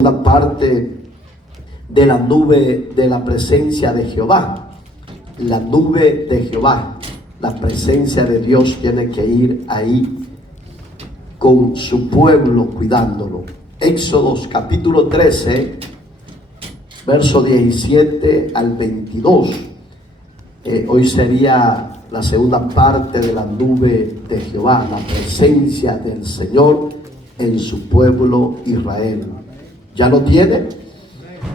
Una parte de la nube de la presencia de Jehová. La nube de Jehová, la presencia de Dios tiene que ir ahí con su pueblo cuidándolo. Éxodos capítulo 13, verso 17 al 22. Hoy sería la segunda parte de la nube de Jehová, la presencia del Señor en su pueblo Israel. ¿Ya lo tiene?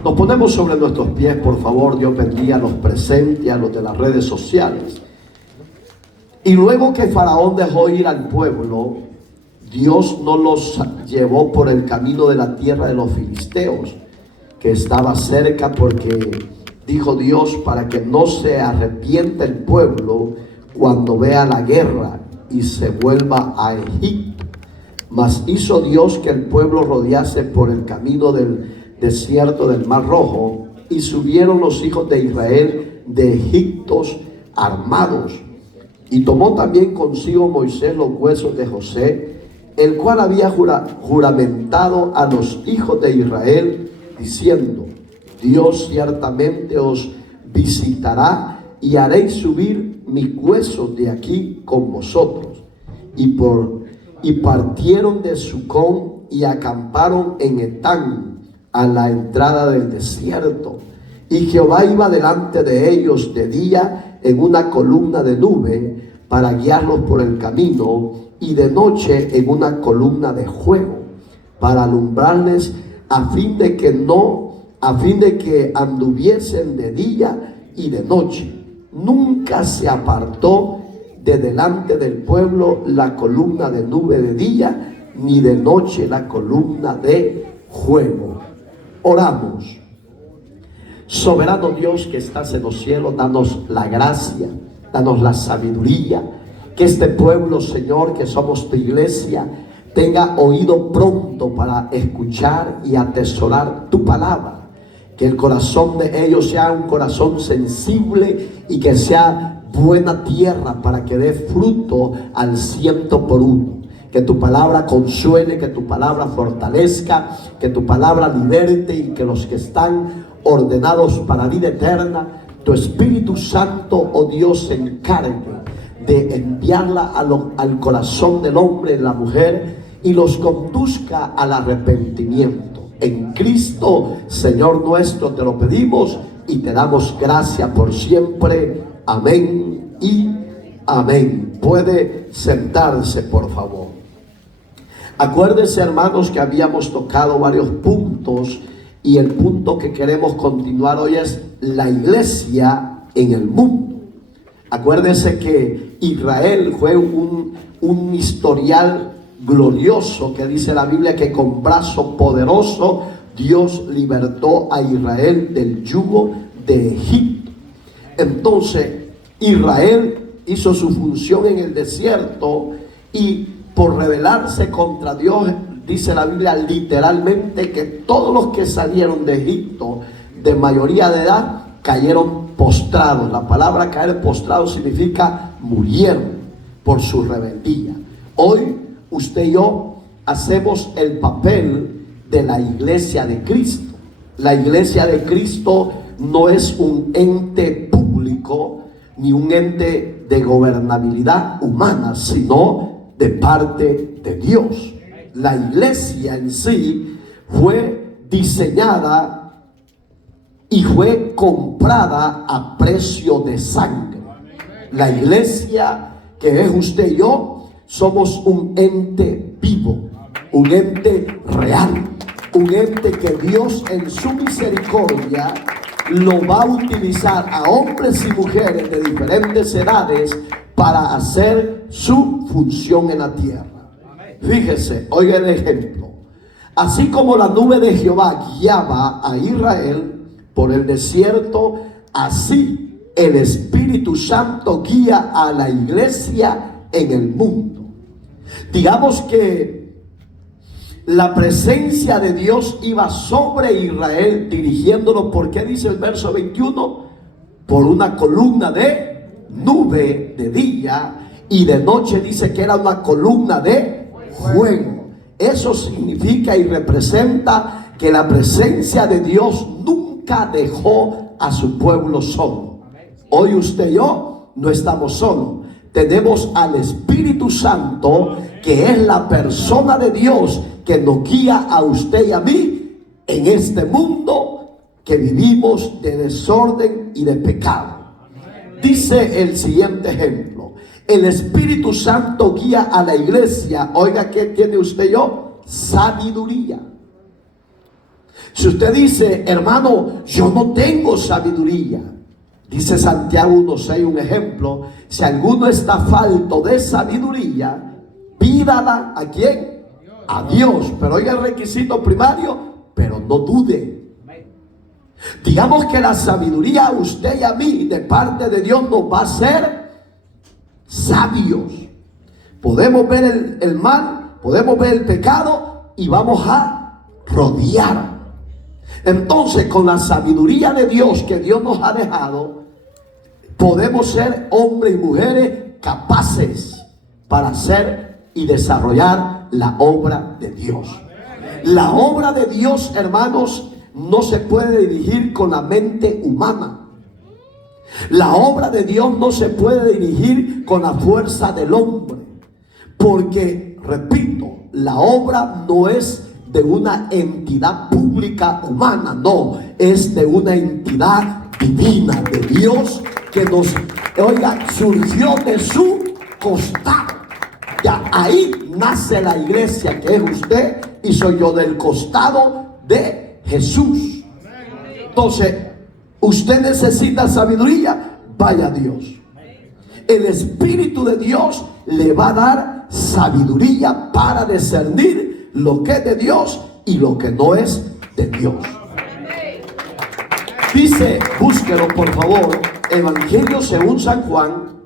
Nos ponemos sobre nuestros pies, por favor. Dios bendiga a los presentes y a los de las redes sociales. Y luego que Faraón dejó ir al pueblo, Dios no los llevó por el camino de la tierra de los filisteos, que estaba cerca, porque dijo Dios, para que no se arrepienta el pueblo cuando vea la guerra y se vuelva a Egipto. Mas hizo Dios que el pueblo rodease por el camino del desierto del Mar Rojo, y subieron los hijos de Israel de Egipto armados. Y tomó también consigo Moisés los huesos de José, el cual había juramentado a los hijos de Israel, diciendo: Dios ciertamente os visitará y haréis subir mis huesos de aquí con vosotros. Y partieron de Sucón y acamparon en Etán, a la entrada del desierto. Y Jehová iba delante de ellos de día en una columna de nube para guiarlos por el camino, y de noche en una columna de fuego para alumbrarles, a fin de que anduviesen de día y de noche. Nunca se apartó de delante del pueblo la columna de nube de día, ni de noche la columna de fuego. Oramos. Soberano Dios que estás en los cielos, danos la gracia, danos la sabiduría, que este pueblo, Señor, que somos tu iglesia, tenga oído pronto para escuchar y atesorar tu palabra. Que el corazón de ellos sea un corazón sensible y que sea buena tierra para que dé fruto al 100%. Que tu palabra consuele, que tu palabra fortalezca, que tu palabra liberte, y que los que están ordenados para vida eterna, tu Espíritu Santo, oh Dios, se encargue de enviarla al corazón del hombre y de la mujer, y los conduzca al arrepentimiento. En Cristo, Señor nuestro, te lo pedimos y te damos gracias por siempre. Amén y amén. Puede sentarse, por favor. Acuérdense, hermanos, que habíamos tocado varios puntos, y el punto que queremos continuar hoy es la iglesia en el mundo. Acuérdense que Israel fue un historial glorioso, que dice la Biblia que con brazo poderoso Dios libertó a Israel del yugo de Egipto. Entonces Israel hizo su función en el desierto, y por rebelarse contra Dios, dice la Biblia literalmente que todos los que salieron de Egipto de mayoría de edad cayeron postrados. La palabra caer postrado significa murieron por su rebeldía. Hoy usted y yo hacemos el papel de la iglesia de Cristo. La iglesia de Cristo no es un ente público ni un ente de gobernabilidad humana, sino de parte de Dios. La iglesia en sí fue diseñada y fue comprada a precio de sangre. La iglesia, que es usted y yo, somos un ente vivo, un ente real, un ente que Dios en su misericordia lo va a utilizar a hombres y mujeres de diferentes edades para hacer su función en la tierra. Fíjese, oiga el ejemplo. Así como la nube de Jehová guiaba a Israel por el desierto, así el Espíritu Santo guía a la iglesia en el mundo. Digamos que la presencia de Dios iba sobre Israel dirigiéndolo. ¿Por qué dice el verso 21? Por una columna de nube de día, y de noche dice que era una columna de fuego. Eso significa y representa que la presencia de Dios nunca dejó a su pueblo solo. Hoy usted y yo no estamos solos. Tenemos al Espíritu Santo, que es la persona de Dios que nos guía a usted y a mí en este mundo que vivimos de desorden y de pecado. Dice el siguiente ejemplo: el Espíritu Santo guía a la iglesia. Oiga, ¿qué tiene usted y yo? Sabiduría. Si usted dice, hermano, yo no tengo sabiduría, dice Santiago 1:6, un ejemplo: si alguno está falto de sabiduría, pídala ¿a quién? A Dios. Pero oiga el requisito primario: pero no dude. Digamos que la sabiduría a usted y a mí de parte de Dios nos va a hacer sabios. Podemos ver el mal, podemos ver el pecado y vamos a rodear. Entonces, con la sabiduría de Dios que Dios nos ha dejado, podemos ser hombres y mujeres capaces para hacer y desarrollar la obra de Dios. La obra de Dios, hermanos, no se puede dirigir con la mente humana. La obra de Dios no se puede dirigir con la fuerza del hombre. Porque, repito, la obra no es de una entidad pública humana, no, es de una entidad divina de Dios que nos, oiga, surgió de su costado. Ya ahí nace la iglesia, que es usted y soy yo, del costado de Jesús. Entonces, usted necesita sabiduría, vaya a Dios. El Espíritu de Dios le va a dar sabiduría para discernir lo que es de Dios y lo que no es de Dios. Dice, búsquelo por favor, Evangelio según San Juan,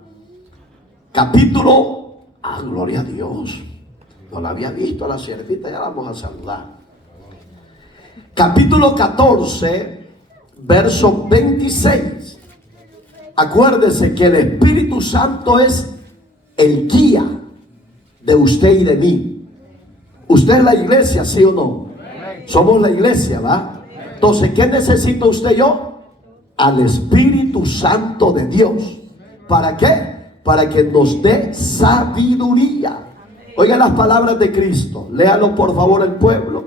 capítulo, gloria a Dios, no la había visto a la siervita, ya la vamos a saludar. Capítulo 14, verso 26. Acuérdese que el Espíritu Santo es el guía de usted y de mí. Usted es la iglesia, ¿sí o no? Somos la iglesia, ¿va? Entonces, ¿qué necesita usted y yo? Al Espíritu Santo de Dios. ¿Para qué? Para que nos dé sabiduría. Oiga las palabras de Cristo. Léalo por favor el pueblo.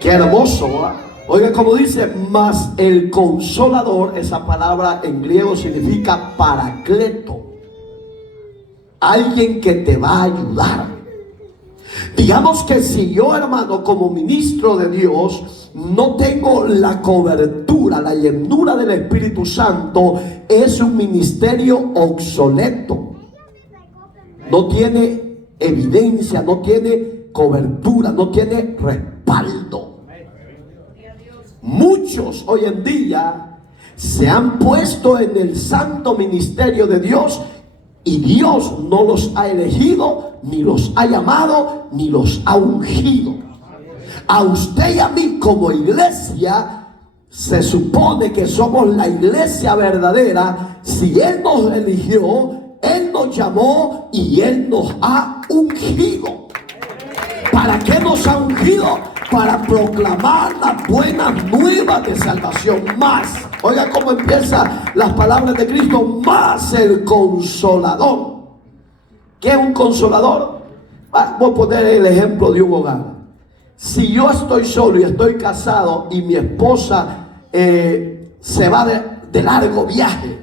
Qué hermoso, ¿verdad? Oiga como dice, mas el consolador, esa palabra en griego significa paracleto, alguien que te va a ayudar. Digamos que si yo, hermano, como ministro de Dios, no tengo la cobertura, la llenura del Espíritu Santo, es un ministerio obsoleto. No tiene evidencia, no tiene cobertura, no tiene respaldo. Muchos hoy en día se han puesto en el santo ministerio de Dios y Dios no los ha elegido, ni los ha llamado, ni los ha ungido. A usted y a mí como iglesia se supone que somos la iglesia verdadera. Si Él nos eligió, Él nos llamó y Él nos ha ungido. ¿Para qué nos ha ungido? Para proclamar las buenas nuevas de salvación. Más, oiga cómo empieza las palabras de Cristo, más el consolador. ¿Qué es un consolador? Voy a poner el ejemplo de un hogar. Si yo estoy solo y estoy casado y mi esposa se va de largo viaje,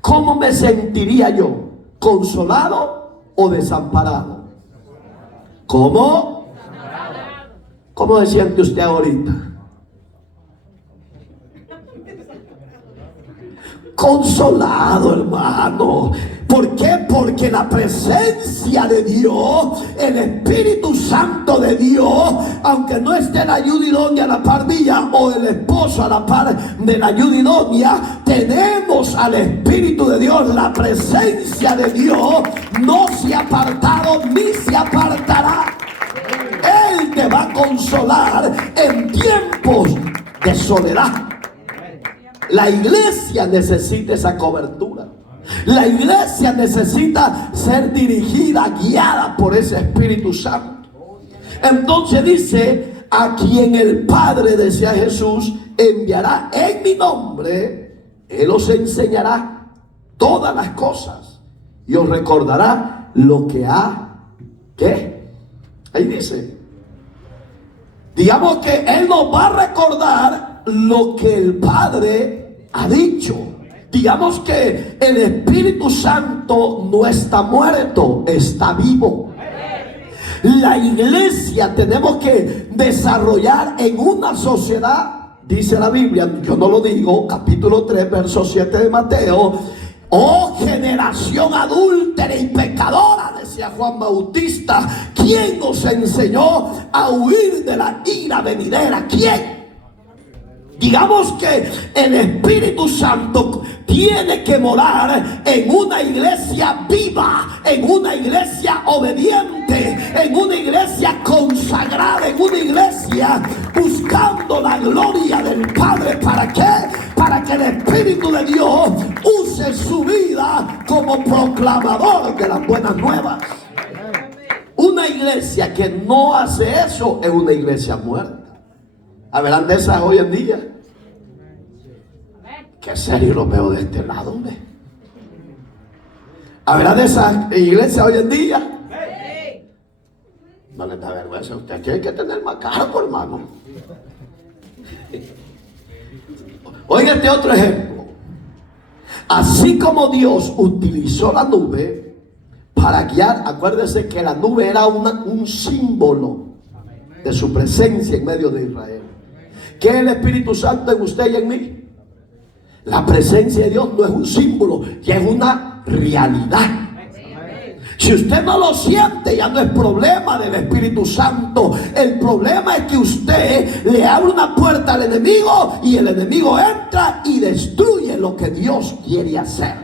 ¿cómo me sentiría yo? ¿Consolado o desamparado? ¿Cómo? ¿Cómo se siente usted ahorita? Consolado, hermano. ¿Por qué? Porque la presencia de Dios, el Espíritu Santo de Dios, aunque no esté la ayuda idónea a la par mía o el esposo a la par de la ayuda idónea, tenemos al Espíritu de Dios. La presencia de Dios no se ha apartado ni se apartará. Él te va a consolar en tiempos de soledad. La iglesia necesita esa cobertura. La iglesia necesita ser dirigida, guiada por ese Espíritu Santo. Entonces dice: a quien el Padre, decía Jesús, enviará en mi nombre, Él os enseñará todas las cosas y os recordará lo que ha, ¿qué? Ahí dice, digamos que Él nos va a recordar lo que el Padre ha dicho. Digamos que el Espíritu Santo no está muerto, está vivo. La iglesia tenemos que desarrollar en una sociedad, dice la Biblia, yo no lo digo, capítulo 3, verso 7 de Mateo: oh generación adúltera y pecadora, decía Juan Bautista, ¿quién os enseñó a huir de la ira venidera? ¿Quién? Digamos que el Espíritu Santo tiene que morar en una iglesia viva, en una iglesia obediente, en una iglesia consagrada, en una iglesia buscando la gloria del Padre. ¿Para qué? Para que el Espíritu de Dios use su vida como proclamador de las buenas nuevas. Una iglesia que no hace eso es una iglesia muerta. ¿Habrán de esas hoy en día? Qué serio lo veo de este lado, hombre. ¿Habrán de esas iglesias hoy en día? No les da vergüenza. Usted tiene que tener más cargo, hermano. Oiga este otro ejemplo. Así como Dios utilizó la nube para guiar, acuérdese que la nube era un símbolo de su presencia en medio de Israel. ¿Qué es el Espíritu Santo en usted y en mí? La presencia de Dios no es un símbolo, ya es una realidad. Si usted no lo siente, ya no es problema del Espíritu Santo. El problema es que usted le abre una puerta al enemigo y el enemigo entra y destruye lo que Dios quiere hacer.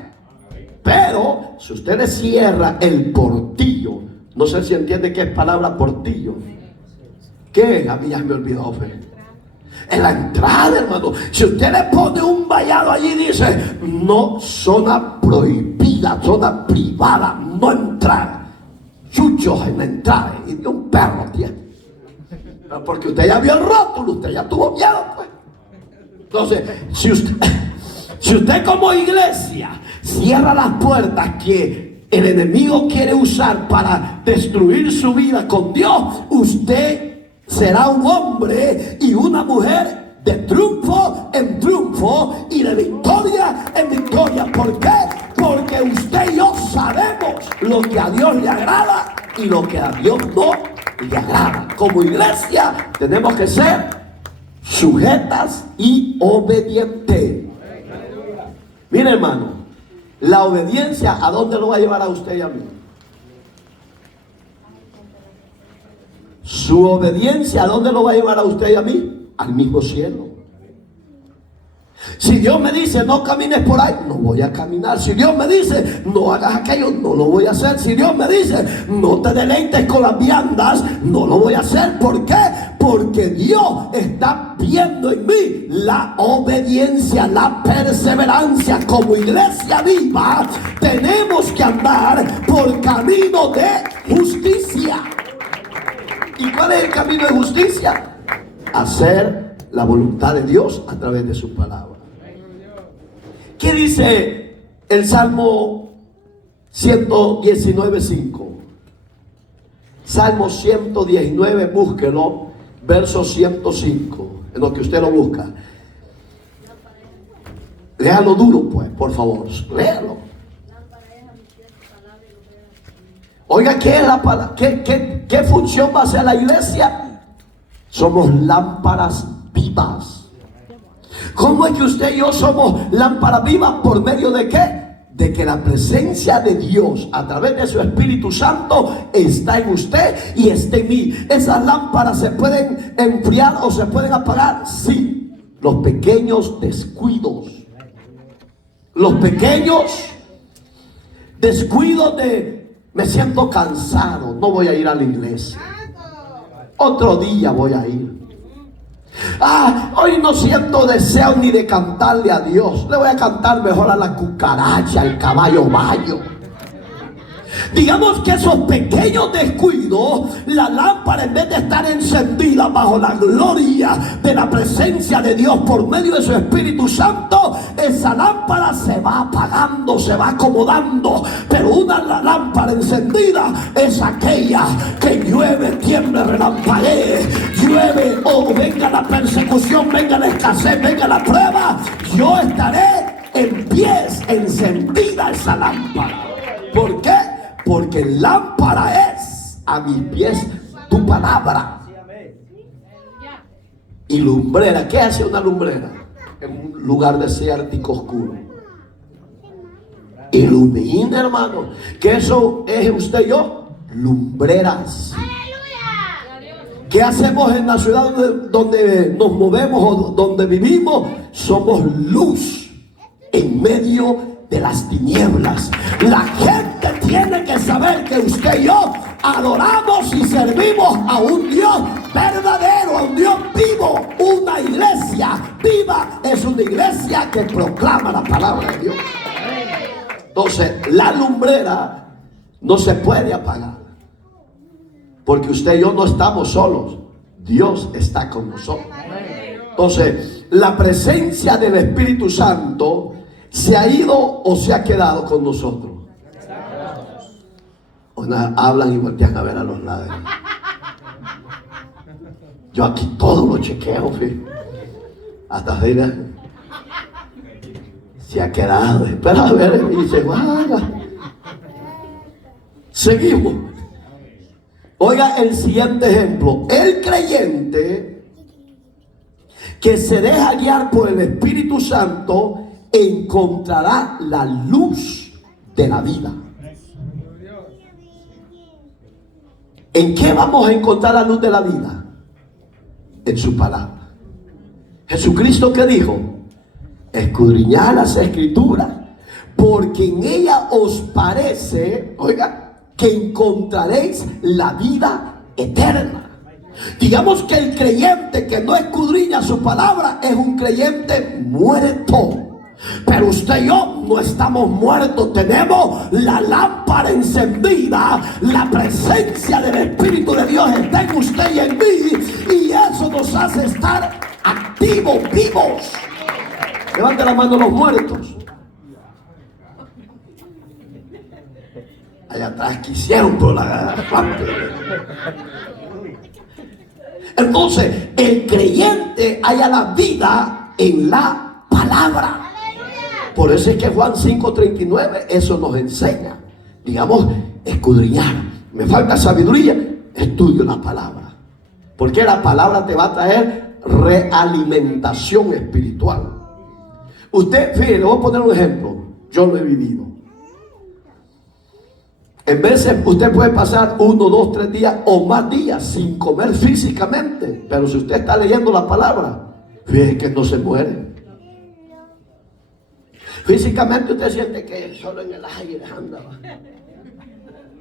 Pero si usted le cierra el portillo, no sé si entiende qué es palabra portillo. ¿Qué es? A mí ya me olvidó, Fe. En la entrada, hermano, si usted le pone un vallado allí, dice: no, zona prohibida, zona privada, no entrar. Chuchos en la entrada, y un perro tiene. Porque usted ya vio el rótulo, usted ya tuvo miedo, pues. Entonces, si usted como iglesia cierra las puertas que el enemigo quiere usar para destruir su vida con Dios, usted será un hombre y una mujer de triunfo en triunfo y de victoria en victoria. ¿Por qué? Porque usted y yo sabemos lo que a Dios le agrada y lo que a Dios no le agrada. Como iglesia tenemos que ser sujetas y obedientes. Mire, hermano, la obediencia, ¿a dónde lo va a llevar a usted y a mí? Su obediencia, ¿a dónde lo va a llevar a usted y a mí? Al mismo cielo. Si Dios me dice: no camines por ahí, no voy a caminar. Si Dios me dice: no hagas aquello, no lo voy a hacer. Si Dios me dice: no te deleites con las viandas, no lo voy a hacer. ¿Por qué? Porque Dios está viendo en mí la obediencia, la perseverancia. Como iglesia viva, tenemos que andar por camino de justicia. ¿Y cuál es el camino de justicia? Hacer la voluntad de Dios a través de su palabra. ¿Qué dice el Salmo 119:5? Salmo 119, búsquelo, verso 105, en lo que usted lo busca. Léalo duro, pues, por favor, léalo. Oiga, ¿qué es la palabra? ¿Qué función va a hacer la iglesia? Somos lámparas vivas. ¿Cómo es que usted y yo somos lámparas vivas? ¿Por medio de qué? De que la presencia de Dios a través de su Espíritu Santo está en usted y está en mí. ¿Esas lámparas se pueden enfriar o se pueden apagar? Sí. Los pequeños descuidos. Los pequeños descuidos de: me siento cansado, no voy a ir a la iglesia. Otro día voy a ir. Hoy no siento deseo ni de cantarle a Dios. Le voy a cantar mejor a la cucaracha, al caballo bayo. Digamos que esos pequeños descuidos, la lámpara, en vez de estar encendida bajo la gloria de la presencia de Dios por medio de su Espíritu Santo, esa lámpara se va apagando, se va acomodando. Pero una lámpara encendida es aquella que llueve, tiemble, relampaguee, llueve o venga la persecución, venga la escasez, venga la prueba, yo estaré en pies, encendida esa lámpara. ¿Por qué? Porque lámpara es a mis pies tu palabra y lumbrera. ¿Qué hace una lumbrera en un lugar desértico oscuro? Ilumina, hermano. Que eso es usted y yo, lumbreras. ¿Qué hacemos en la ciudad donde nos movemos o donde vivimos? Somos luz en medio de las tinieblas. La gente tiene que saber que usted y yo adoramos y servimos a un Dios verdadero, a un Dios vivo. Una iglesia viva es una iglesia que proclama la palabra de Dios. Entonces, la lumbrera no se puede apagar, porque usted y yo no estamos solos. Dios está con nosotros. Entonces, la presencia del Espíritu Santo ¿se ha ido o se ha quedado con nosotros? Hablan y voltean a ver a los lados. Yo aquí todo lo chequeo, ¿sí? Hasta ver se ha quedado. Espera a ver y se vaya. Seguimos. Oiga el siguiente ejemplo. El creyente que se deja guiar por el Espíritu Santo encontrará la luz de la vida. ¿En qué vamos a encontrar la luz de la vida? En su palabra. Jesucristo, ¿qué dijo? Escudriñad las Escrituras, porque en ella os parece, oiga, que encontraréis la vida eterna. Digamos que el creyente que no escudriña su palabra es un creyente muerto. Pero usted y yo no estamos muertos, tenemos la lámpara encendida, la presencia del Espíritu de Dios está en usted y en mí, y eso nos hace estar activos, vivos. Levante la mano los muertos. Allá atrás quisieron por la... Entonces, el creyente halla la vida en la palabra. Por eso es que Juan 5:39 eso nos enseña. Digamos, escudriñar. Me falta sabiduría, estudio la palabra. Porque la palabra te va a traer realimentación espiritual. Usted, fíjate, le voy a poner un ejemplo. Yo lo he vivido. En veces usted puede pasar 1, 2, 3 días o más días sin comer físicamente. Pero si usted está leyendo la palabra, fíjese que no se muere. Físicamente usted siente que solo en el aire anda.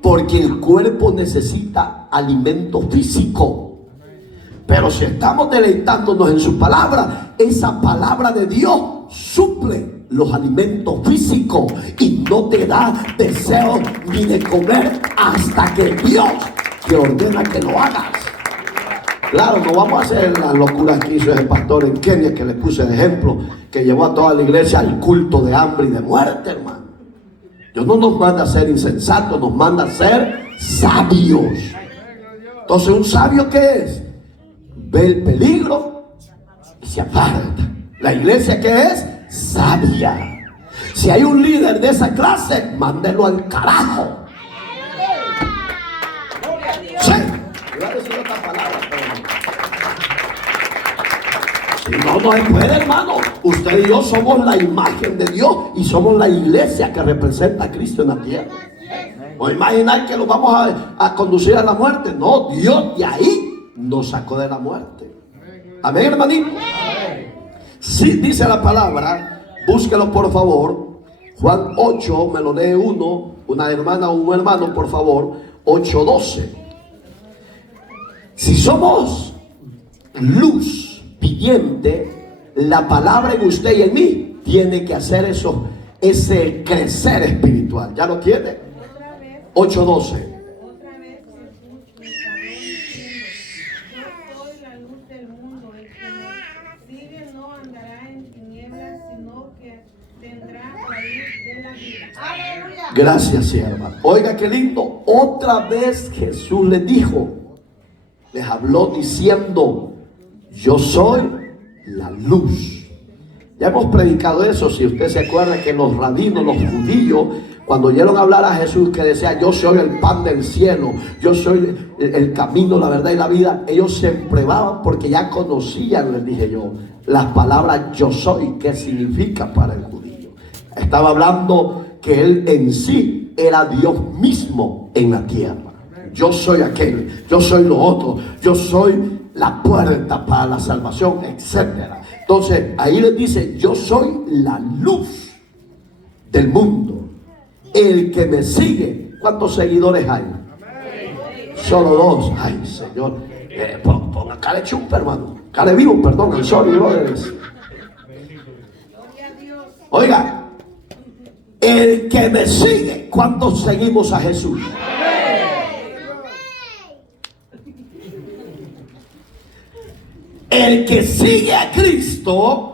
Porque el cuerpo necesita alimento físico. Pero si estamos deleitándonos en su palabra, esa palabra de Dios suple los alimentos físicos y no te da deseo ni de comer hasta que Dios te ordena que lo hagas. Claro, no vamos a hacer la locura que hizo ese pastor en Kenia, que le puse de ejemplo, que llevó a toda la iglesia al culto de hambre y de muerte, hermano. Dios no nos manda a ser insensatos, nos manda a ser sabios. Entonces, ¿un sabio qué es? Ve el peligro y se aparta. La iglesia, ¿qué es? Sabia. Si hay un líder de esa clase, mándelo al carajo. Sí. Voy a decir otra palabra, pero no se puede, hermano. Usted y yo somos la imagen de Dios y somos la iglesia que representa a Cristo en la tierra. No imaginar que lo vamos a conducir a la muerte. No, Dios de ahí nos sacó de la muerte. Amén, hermanito. Sí, dice la palabra, búsquelo por favor. Juan 8, me lo lee una hermana o un hermano, por favor. 8:12. Si somos luz siguiente, la palabra en usted y en mí tiene que hacer eso, ese crecer espiritual. ¿Ya lo tiene? 8:12. Otra vez Jesús declaró diciendo: yo soy la luz del mundo, el que me sigue no andará en tinieblas, sino que tendrá la luz de la vida. ¡Aleluya! Gracias, sierva. Oiga qué lindo. Otra vez Jesús les dijo, les habló diciendo: yo soy la luz. Ya hemos predicado eso. Si usted se acuerda que los rabinos, los judíos, cuando oyeron hablar a Jesús que decía: yo soy el pan del cielo, yo soy el camino, la verdad y la vida, ellos se pruebaban porque ya conocían, les dije yo, las palabras yo soy, qué significa para el judío. Estaba hablando que él en sí era Dios mismo en la tierra. Yo soy aquel, yo soy lo otro, yo soy la puerta para la salvación, etcétera. Entonces ahí les dice: yo soy la luz del mundo. El que me sigue. ¿Cuántos seguidores hay? Solo 2. Ay, Señor. Ponga cara chumpa, hermano. Cara vivo, perdón. I'm sorry, brothers. Oiga, el que me sigue. ¿Cuántos seguimos a Jesús? El que sigue a Cristo,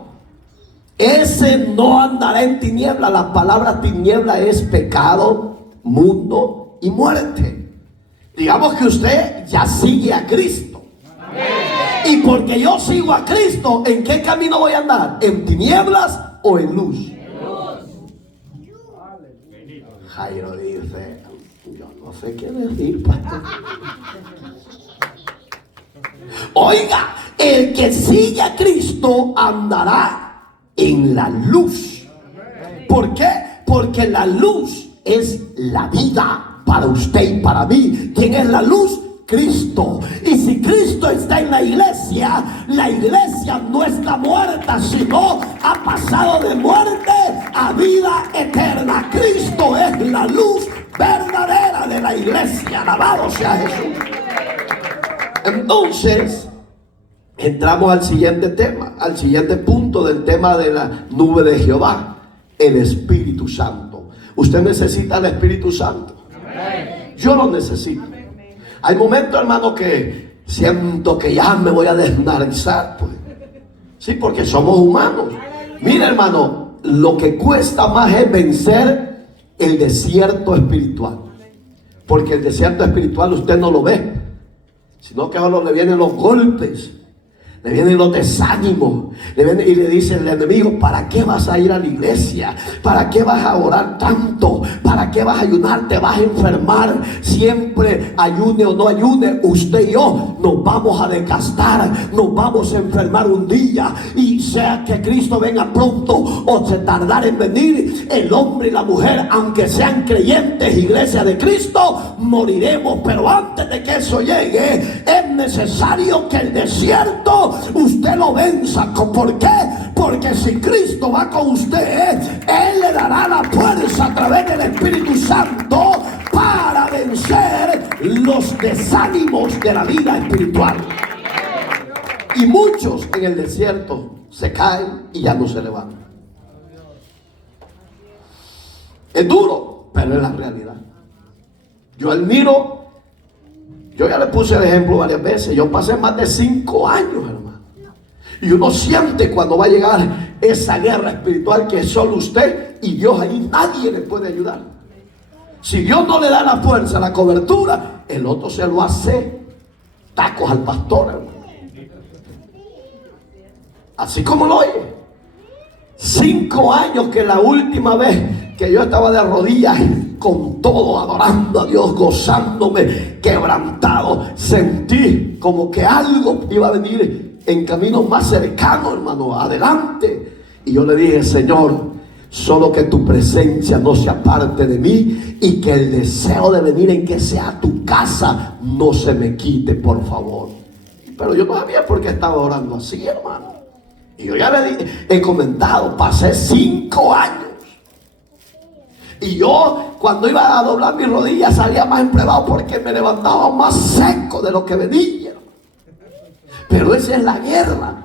ese no andará en tiniebla. La palabra tiniebla es pecado, mundo y muerte. Digamos que usted ya sigue a Cristo. Y porque yo sigo a Cristo, ¿en qué camino voy a andar? ¿En tinieblas o en luz? Jairo dice: yo no sé qué decir, pastor. Oiga, el que sigue a Cristo andará en la luz. ¿Por qué? Porque la luz es la vida para usted y para mí. ¿Quién es la luz? Cristo. Y si Cristo está en la iglesia no está muerta, sino ha pasado de muerte a vida eterna. Cristo es la luz verdadera de la iglesia. Alabado sea Jesús. Entonces entramos al siguiente tema, al siguiente punto del tema de la nube de Jehová: el Espíritu Santo. Usted necesita el Espíritu Santo. Yo lo necesito. Hay momentos, hermano, que siento que ya me voy a desnarizar, pues. Sí, porque somos humanos. Mira, hermano, lo que cuesta más es vencer el desierto espiritual. Porque el desierto espiritual usted no lo ve, sino que ahora le vienen los golpes, le vienen los desánimos, y le dice el enemigo: ¿para qué vas a ir a la iglesia? ¿Para qué vas a orar tanto? ¿Para qué vas a ayunar? Te vas a enfermar. Siempre ayune o no ayune, usted y yo nos vamos a desgastar, nos vamos a enfermar un día, y sea que Cristo venga pronto o se tardar en venir, el hombre y la mujer, aunque sean creyentes, iglesia de Cristo, moriremos. Pero antes de que eso llegue, es necesario que el desierto usted lo venza. ¿Por qué? Porque si Cristo va con usted, Él le dará la fuerza a través del Espíritu Santo para vencer los desánimos de la vida espiritual. Y muchos en el desierto se caen y ya no se levantan. Es duro, pero es la realidad. Yo admiro, yo ya le puse el ejemplo varias veces, yo pasé más de 5 años, hermano. Y uno siente cuando va a llegar esa guerra espiritual que es solo usted y Dios, ahí nadie le puede ayudar. Si Dios no le da la fuerza, la cobertura, el otro se lo hace tacos al pastor, hermano. Así como lo oye. 5 años que la última vez que yo estaba de rodillas con todo, adorando a Dios, gozándome, quebrantado, sentí como que algo iba a venir en camino más cercano, hermano, adelante. Y yo le dije: Señor, solo que tu presencia no se aparte de mí, y que el deseo de venir en que sea tu casa no se me quite, por favor. Pero yo no sabía por qué estaba orando así, hermano. Y yo ya he comentado, pasé 5 años. Y yo, cuando iba a doblar mis rodillas, salía más emplevado porque me levantaba más seco de lo que venía. Pero esa es la guerra.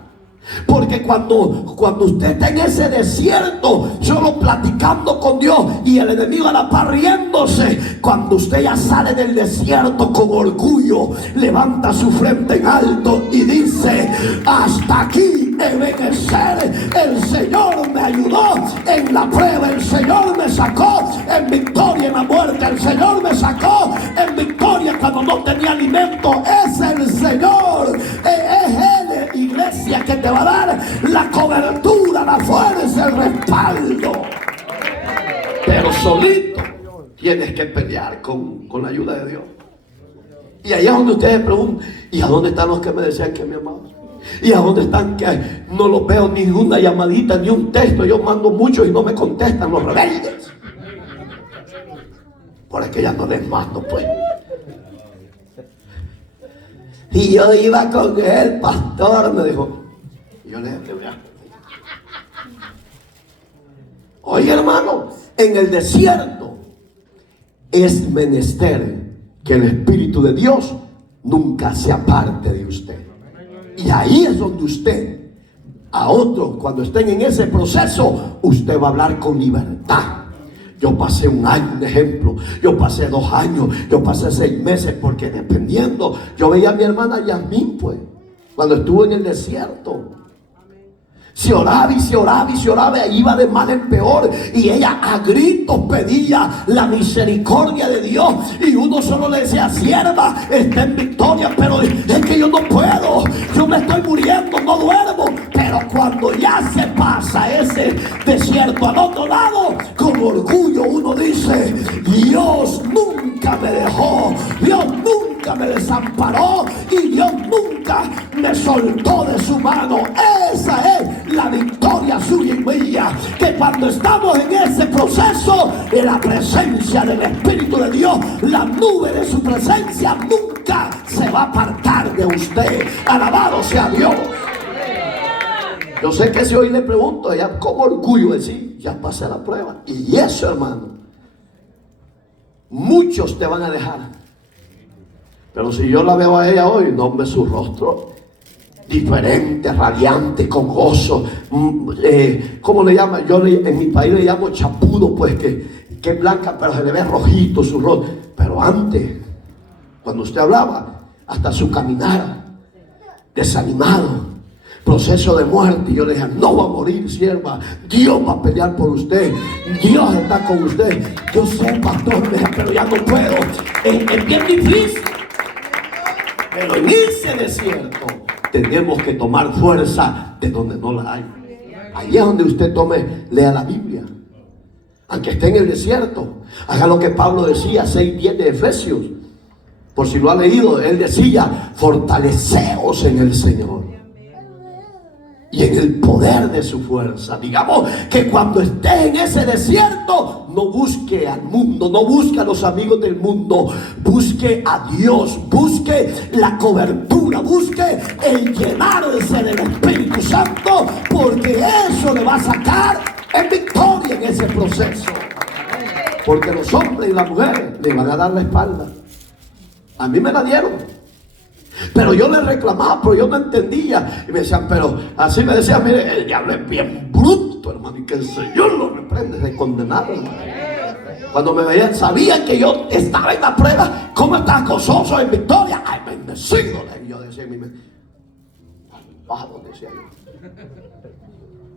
Porque cuando usted está en ese desierto, solo platicando con Dios y el enemigo a la par riéndose, cuando usted ya sale del desierto con orgullo, levanta su frente en alto y dice: hasta aquí he vencido. El Señor me ayudó en la prueba, el Señor me sacó en victoria en la muerte, el Señor me sacó en victoria cuando no tenía alimento. Es el Señor, es Él, iglesia, que te va a dar la cobertura, la fuerza, el respaldo. Pero solito tienes que pelear con la ayuda de Dios. Y ahí es donde ustedes preguntan: ¿y a dónde están los que me decían que me amaban? ¿Y a dónde están que no los veo ni una llamadita ni un texto? Yo mando mucho y no me contestan los rebeldes. Por eso que ya no les mando, pues. Y yo iba con él, pastor, me dijo. Y yo le dije: oye, hermano, en el desierto es menester que el Espíritu de Dios nunca se aparte de usted. Y ahí es donde usted, a otros, cuando estén en ese proceso, usted va a hablar con libertad. Yo pasé un año, un ejemplo. Yo pasé 2 años. Yo pasé 6 meses, porque dependiendo, yo veía a mi hermana Yasmín, pues, cuando estuvo en el desierto. Se oraba y se oraba y se oraba, y iba de mal en peor, y ella a gritos pedía la misericordia de Dios, y uno solo le decía: sierva, está en victoria, pero es que yo no puedo, yo me estoy muriendo, no duermo. Pero cuando ya se pasa ese desierto al otro lado, con orgullo uno dice: Dios nunca me dejó, Dios nunca me desamparó, y Dios nunca me soltó de su mano. Esa es la victoria suya y mía, que cuando estamos en ese proceso, en la presencia del Espíritu de Dios, la nube de su presencia nunca se va a apartar de usted. Alabado sea Dios. Yo sé que si hoy le pregunto a ella con orgullo decir: ya pasé la prueba. Y eso, hermano, muchos te van a dejar. Pero si yo la veo a ella hoy, no ve su rostro diferente, radiante, con gozo. ¿Cómo le llama? Yo en mi país le llamo chapudo, pues, que es blanca, pero se le ve rojito su rostro. Pero antes, cuando usted hablaba, hasta su caminar, desanimado, proceso de muerte, y yo le dije: no va a morir, sierva, Dios va a pelear por usted, Dios está con usted. Yo sé, pastor, pero ya no puedo, es bien difícil. Pero en ese desierto tenemos que tomar fuerza de donde no la hay. Ahí es donde usted lea la Biblia, aunque esté en el desierto. Haga lo que Pablo decía, 6:10 de Efesios, por si lo ha leído. Él decía: fortaleceos en el Señor y en el poder de su fuerza. Digamos que cuando esté en ese desierto, no busque al mundo, no busque a los amigos del mundo, busque a Dios, busque la cobertura, busque el llenarse del Espíritu Santo, porque eso le va a sacar en victoria en ese proceso. Porque los hombres y las mujeres le van a dar la espalda. A mí me la dieron, pero yo le reclamaba, pero yo no entendía. Y me decían, pero así me decían: mire, el diablo es bien bruto, hermano, y que el Señor lo reprende. Se condenaron. Cuando me veían, sabían que yo estaba en la prueba. ¿Cómo estás gozoso en victoria? Ay, bendecido. Y yo decía: malvado, decía yo,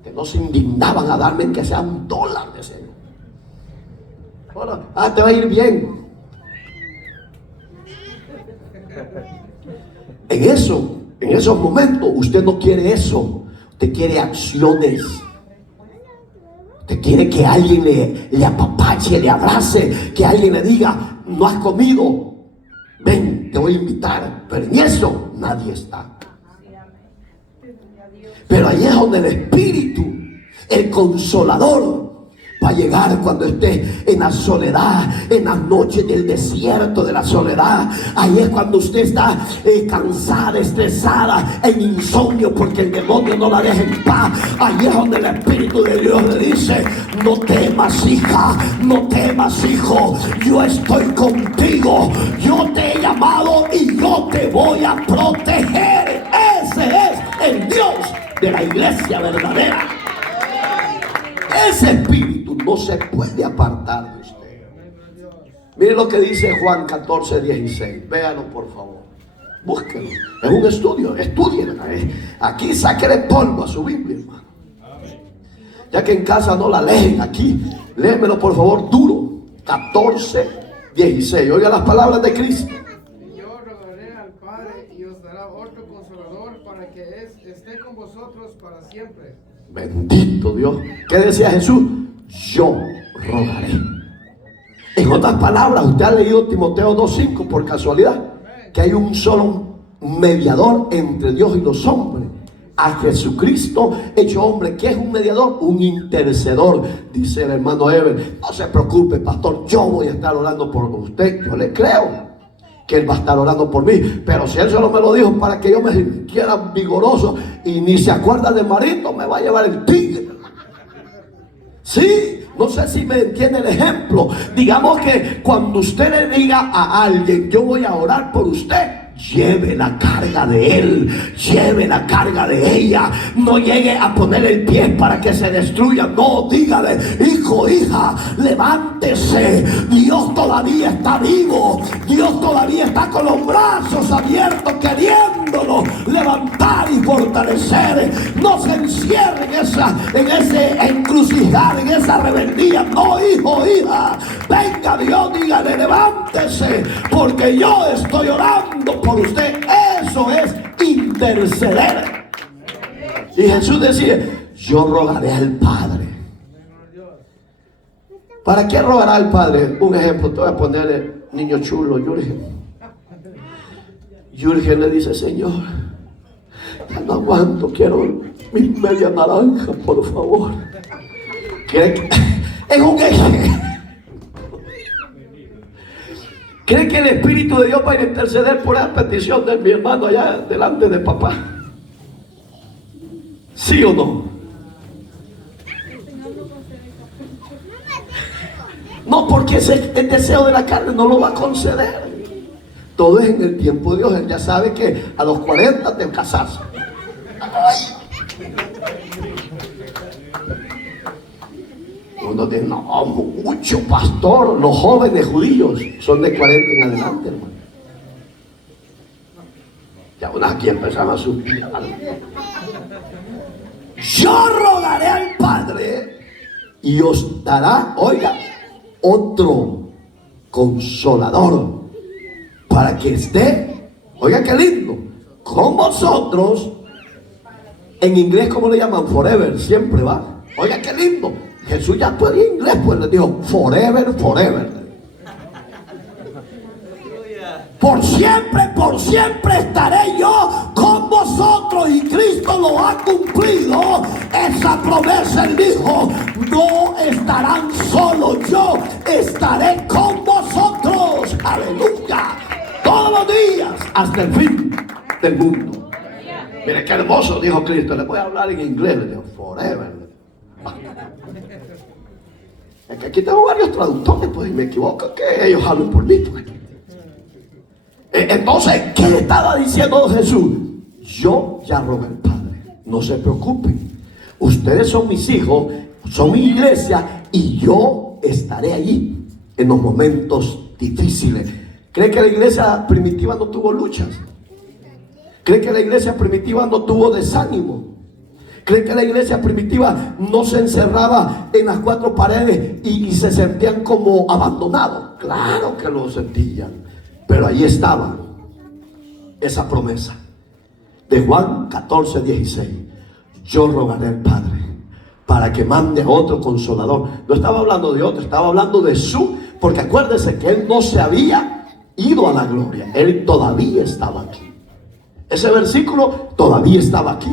que no se indignaban a darme que sea $1, decía yo. Bueno, te va a ir bien. En esos momentos usted no quiere eso. Usted quiere acciones. Usted quiere que alguien le apapache, le abrace, que alguien le diga: no has comido, ven, te voy a invitar. Pero en eso nadie está. Pero ahí es donde el Espíritu, el Consolador, va a llegar cuando esté en la soledad, en las noches del desierto de la soledad. Ahí es cuando usted está cansada, estresada, en insomnio, porque el demonio no la deja en paz. Ahí es donde el Espíritu de Dios le dice: no temas, hija, no temas, hijo, yo estoy contigo, yo te he llamado y yo te voy a proteger. Ese es el Dios de la iglesia verdadera. Ese espíritu no se puede apartar de usted. Mire lo que dice Juan 14:16. Véanlo por favor. Búsquenlo. Es un estudio. Estudien. Aquí sáquenle polvo a su Biblia, hermano. Ya que en casa no la leen, aquí léemelo por favor duro. 14:16. Oiga las palabras de Cristo. Y yo rogaré al Padre y os dará otro consolador para que esté con vosotros para siempre. Bendito Dios. ¿Qué decía Jesús? Yo rogaré. En otras palabras, usted ha leído Timoteo 2:5 por casualidad, que hay un solo mediador entre Dios y los hombres, a Jesucristo hecho hombre. ¿Qué es un mediador? Un intercedor. Dice el hermano Ever, no se preocupe pastor, yo voy a estar orando por usted. Yo le creo que él va a estar orando por mí, pero si él solo me lo dijo para que yo me sintiera vigoroso y ni se acuerda de Marito, me va a llevar el tigre. Sí, no sé si me entiende el ejemplo. Digamos que cuando usted le diga a alguien, yo voy a orar por usted, lleve la carga de él, lleve la carga de ella. No llegue a poner el pie para que se destruya. No, dígale, hijo, hija, levántese. Dios todavía está vivo. Dios todavía está con los brazos abiertos, queriéndolo levantar y fortalecer. No se encierre en ese encrucijado, en esa rebeldía. No, hijo, hija, venga Dios, dígale, levántese, porque yo estoy orando por usted. Eso es interceder. Y Jesús decía, yo rogaré al Padre. ¿Para qué rogará al Padre? Un ejemplo, te voy a poner el niño chulo, Jürgen. Jürgen le dice, Señor, ya no aguanto, quiero mi media naranja, por favor. Es un ejemplo. ¿Cree que el Espíritu de Dios va a interceder por esa petición de mi hermano allá delante de papá? ¿Sí o no? No, porque el deseo de la carne no lo va a conceder. Todo es en el tiempo de Dios. Él ya sabe que a los 40 te casas. Uno dice, no, mucho pastor. Los jóvenes judíos son de 40 en adelante, hermano. Ya unas aquí empezaron a suspirar. Yo rogaré al Padre y os dará, oiga, otro consolador para que esté, oiga qué lindo, con vosotros. En inglés, ¿cómo le llaman? Forever, siempre va. Oiga qué lindo. Jesús ya podía inglés, pues le dijo forever, forever. Por siempre estaré yo con vosotros. Y Cristo lo ha cumplido. Esa promesa él dijo, no estarán solos, yo estaré con vosotros. Aleluya. Todos los días hasta el fin del mundo. Mire qué hermoso, dijo Cristo. Le voy a hablar en inglés, le dijo forever. Es que aquí tengo varios traductores, pues, y me equivoco que ellos hablen por mí, pues. Entonces, ¿qué le estaba diciendo Jesús? Yo ya rogué al Padre, no se preocupen. Ustedes son mis hijos, son mi iglesia, y yo estaré allí en los momentos difíciles. ¿Cree que la iglesia primitiva no tuvo luchas? ¿Cree que la iglesia primitiva no tuvo desánimo? ¿Cree que la iglesia primitiva no se encerraba en las cuatro paredes y se sentían como abandonados? Claro que lo sentían. Pero ahí estaba esa promesa de Juan 14:16. Yo rogaré al Padre para que mande a otro consolador. No estaba hablando de otro, estaba hablando de su, porque acuérdese que él no se había ido a la gloria, él todavía estaba aquí. Ese versículo todavía estaba aquí.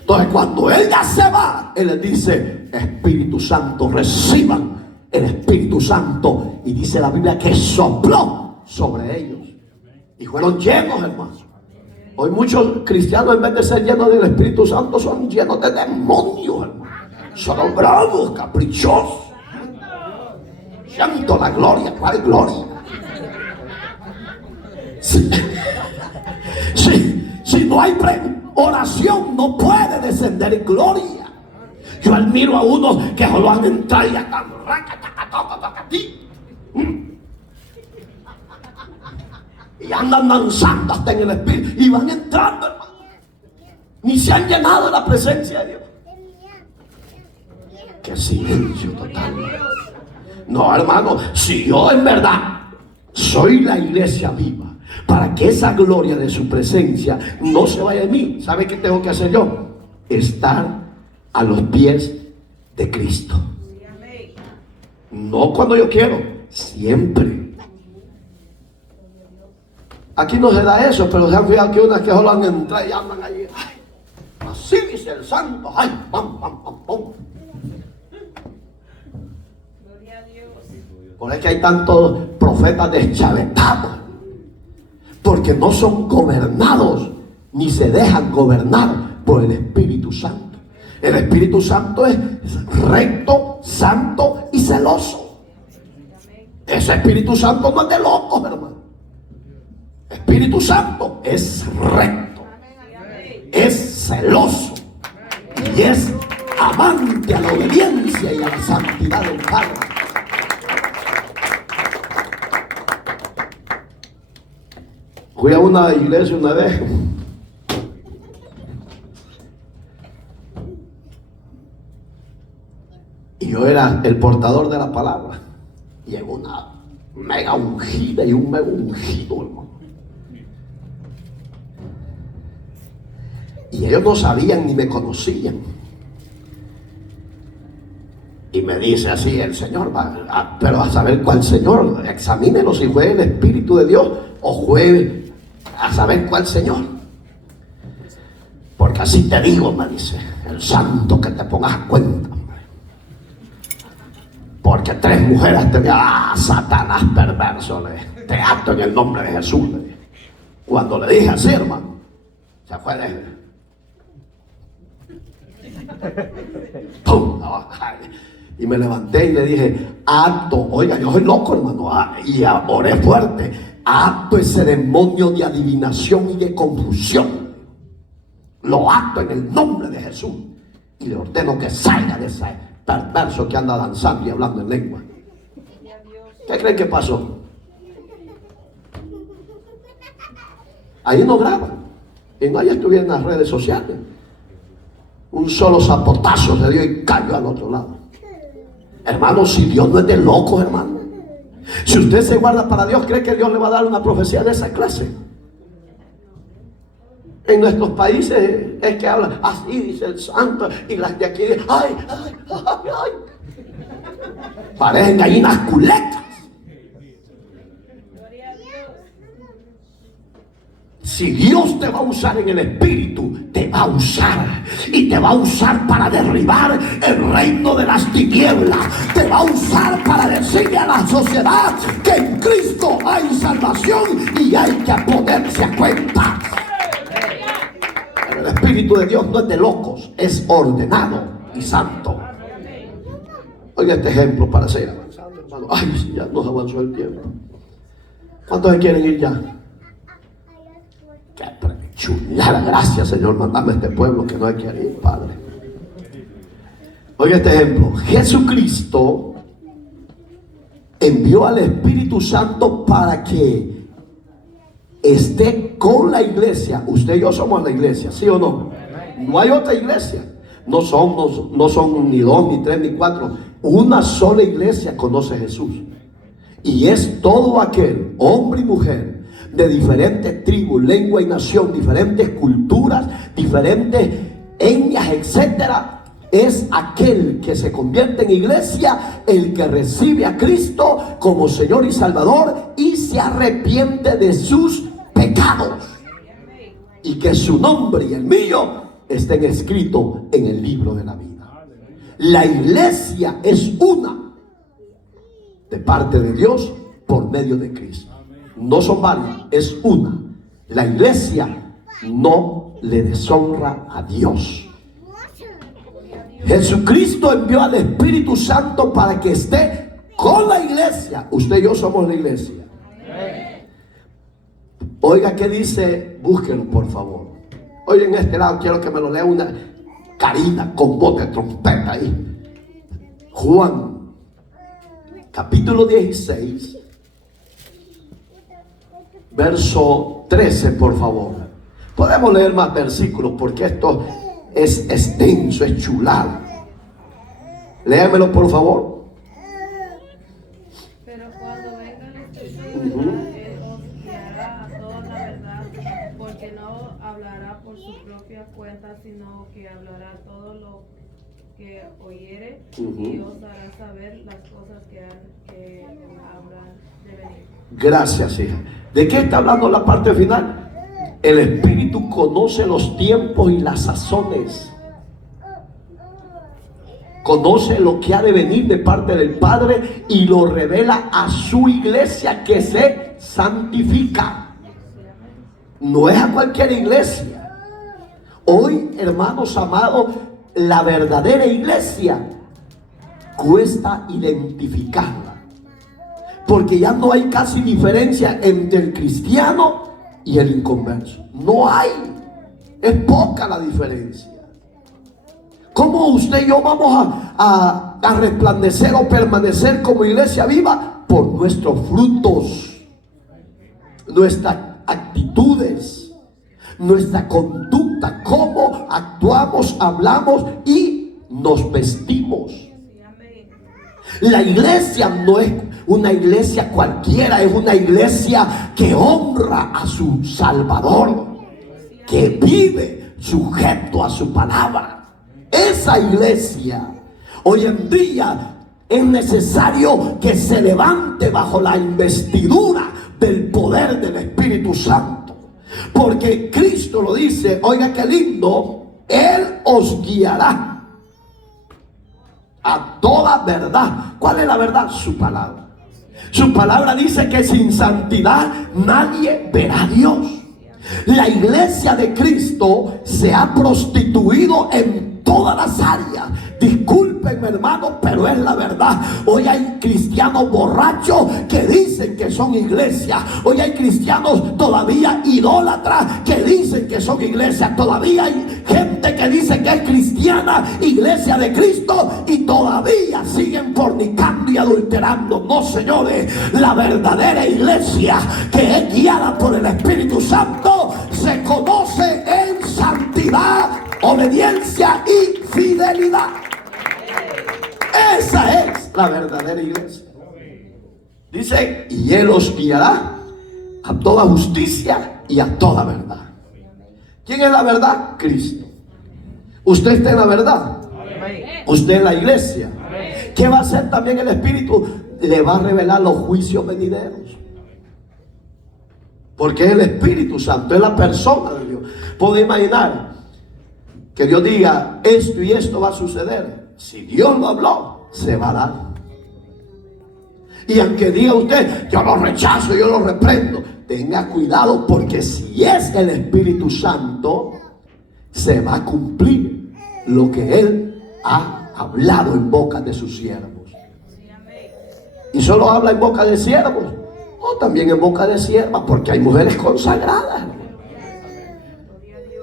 Entonces cuando él ya se va, él les dice, Espíritu Santo, reciban el Espíritu Santo. Y dice la Biblia que sopló sobre ellos y fueron llenos, hermanos. Hoy muchos cristianos, en vez de ser llenos del Espíritu Santo, son llenos de demonios, hermanos. Son bravos, caprichosos. Siento la gloria. ¿Cuál gloria? Si no hay oración no puede descender en gloria. Yo admiro a unos que solo han entrado y están y andan danzando hasta en el espíritu y van entrando, hermano. Ni se han llenado de la presencia de Dios. Qué silencio total. No, hermano, si yo en verdad soy la iglesia viva, para que esa gloria de su presencia no se vaya de mí, ¿sabe qué tengo que hacer yo? Estar a los pies de Cristo. No cuando yo quiero, siempre. Aquí no se da eso, pero se han fijado que unas que solo han entrado y andan allí. Ay, así dice el santo. Ay, pam, pam, pam, pam. Gloria a Dios. Por eso es que hay tantos profetas deschavetados, porque no son gobernados ni se dejan gobernar por el Espíritu Santo. El Espíritu Santo es recto, santo y celoso. Ese Espíritu Santo no es de locos, hermano. Espíritu Santo es recto, es celoso y es amante a la obediencia y a la santidad del Padre. Fui a una iglesia una vez y yo era el portador de la palabra. Llegó una mega ungida y un mega ungido, hermano. Y ellos no sabían ni me conocían. Y me dice así el Señor, pero a saber cuál Señor, examínelo si fue el Espíritu de Dios o fue a saber cuál Señor. Porque así te digo, me dice, el santo que te pongas a cuenta. Porque 3 mujeres tenían, Satanás perverso, te ato en el nombre de Jesús. Cuando le dije así, hermano, se fue de ¡pum! Y me levanté y le dije, acto, oiga, yo soy loco, hermano, y oré fuerte, acto ese demonio de adivinación y de confusión, lo acto en el nombre de Jesús y le ordeno que salga de ese perverso que anda danzando y hablando en lengua. ¿Qué creen que pasó? Ahí no graban y no haya estuviera en las redes sociales. Un solo zapotazo se dio y cayó al otro lado. Hermano, si Dios no es de locos, hermano. Si usted se guarda para Dios, ¿cree que Dios le va a dar una profecía de esa clase? En nuestros países es que hablan, así dice el santo, y las de aquí dicen, ay, ay, ay, ay. Parecen gallinas culecas. Si Dios te va a usar en el Espíritu, te va a usar. Y te va a usar para derribar el reino de las tinieblas. Te va a usar para decirle a la sociedad que en Cristo hay salvación y hay que ponerse a cuenta. Pero el Espíritu de Dios no es de locos, es ordenado y santo. Oiga este ejemplo para seguir avanzando, hermano. Ay, si ya nos avanzó el tiempo. ¿Cuántos se quieren ir ya? Qué chulada, gracias Señor, mandame a este pueblo que no hay que ir, Padre. Oiga este ejemplo. Jesucristo envió al Espíritu Santo para que esté con la iglesia. Usted y yo somos la iglesia, ¿sí o no? No hay otra iglesia. No son ni 2, ni 3, ni 4. Una sola iglesia conoce a Jesús. Y es todo aquel, hombre y mujer, de diferentes tribus, lengua y nación, diferentes culturas, diferentes etnias, etcétera. Es aquel que se convierte en iglesia, el que recibe a Cristo como Señor y Salvador y se arrepiente de sus pecados, y que su nombre y el mío estén escritos en el libro de la vida. La iglesia es una de parte de Dios por medio de Cristo. No son varias, es una. La iglesia no le deshonra a Dios. Jesucristo envió al Espíritu Santo para que esté con la iglesia. Usted y yo somos la iglesia. Oiga qué dice, búsquenlo por favor. Hoy en este lado quiero que me lo lea una Karina con voz de trompeta ahí. Juan, capítulo 16, verso 13, por favor. Podemos leer más versículos porque esto es extenso, es chulado. Léamelo, por favor. Pero cuando venga el Espíritu de verdad, Él os guiará a toda la verdad, porque no hablará por su propia cuenta, sino que hablará todo lo que oyere, y os hará saber las cosas que habrán de venir. Gracias, hija. ¿De qué está hablando la parte final? El Espíritu conoce los tiempos y las sazones. Conoce lo que ha de venir de parte del Padre y lo revela a su iglesia que se santifica. No es a cualquier iglesia. Hoy, hermanos amados, la verdadera iglesia cuesta identificarla, porque ya no hay casi diferencia entre el cristiano y el inconverso. No hay. Es poca la diferencia. ¿Cómo usted y yo vamos a resplandecer o permanecer como iglesia viva? Por nuestros frutos, nuestras actitudes, nuestra conducta, cómo actuamos, hablamos y nos vestimos. La iglesia no es una iglesia cualquiera, es una iglesia que honra a su Salvador, que vive sujeto a su palabra. Esa iglesia hoy en día es necesario que se levante bajo la investidura del poder del Espíritu Santo, porque Cristo lo dice, oiga qué lindo, Él os guiará a toda verdad. ¿Cuál es la verdad? Su palabra. Su palabra dice que sin santidad nadie verá a Dios. La iglesia de Cristo se ha prostituido en todas las áreas. Discúlpenme, hermano, pero es la verdad. Hoy hay cristianos borrachos que dicen que son iglesia. Hoy hay cristianos todavía idólatras que dicen que son iglesia. Todavía hay gente que dice que es cristiana, iglesia de Cristo, y todavía siguen fornicando y adulterando. No, señores, la verdadera iglesia, que es guiada por el Espíritu Santo, se conoce en santidad, obediencia y fidelidad. Esa es la verdadera iglesia. Dice, y Él os guiará a toda justicia y a toda verdad. ¿Quién es la verdad? Cristo. Usted está en la verdad. Usted en la iglesia. ¿Qué va a hacer también el Espíritu? Le va a revelar los juicios venideros. Porque es el Espíritu Santo, es la persona de Dios. Puedo imaginar que Dios diga, esto y esto va a suceder. Si Dios lo habló, se va a dar. Y aunque diga usted, yo lo rechazo, yo lo reprendo, tenga cuidado, porque si es el Espíritu Santo, se va a cumplir lo que Él ha hablado en boca de sus siervos. Y solo habla en boca de siervos, o también en boca de siervas, porque hay mujeres consagradas.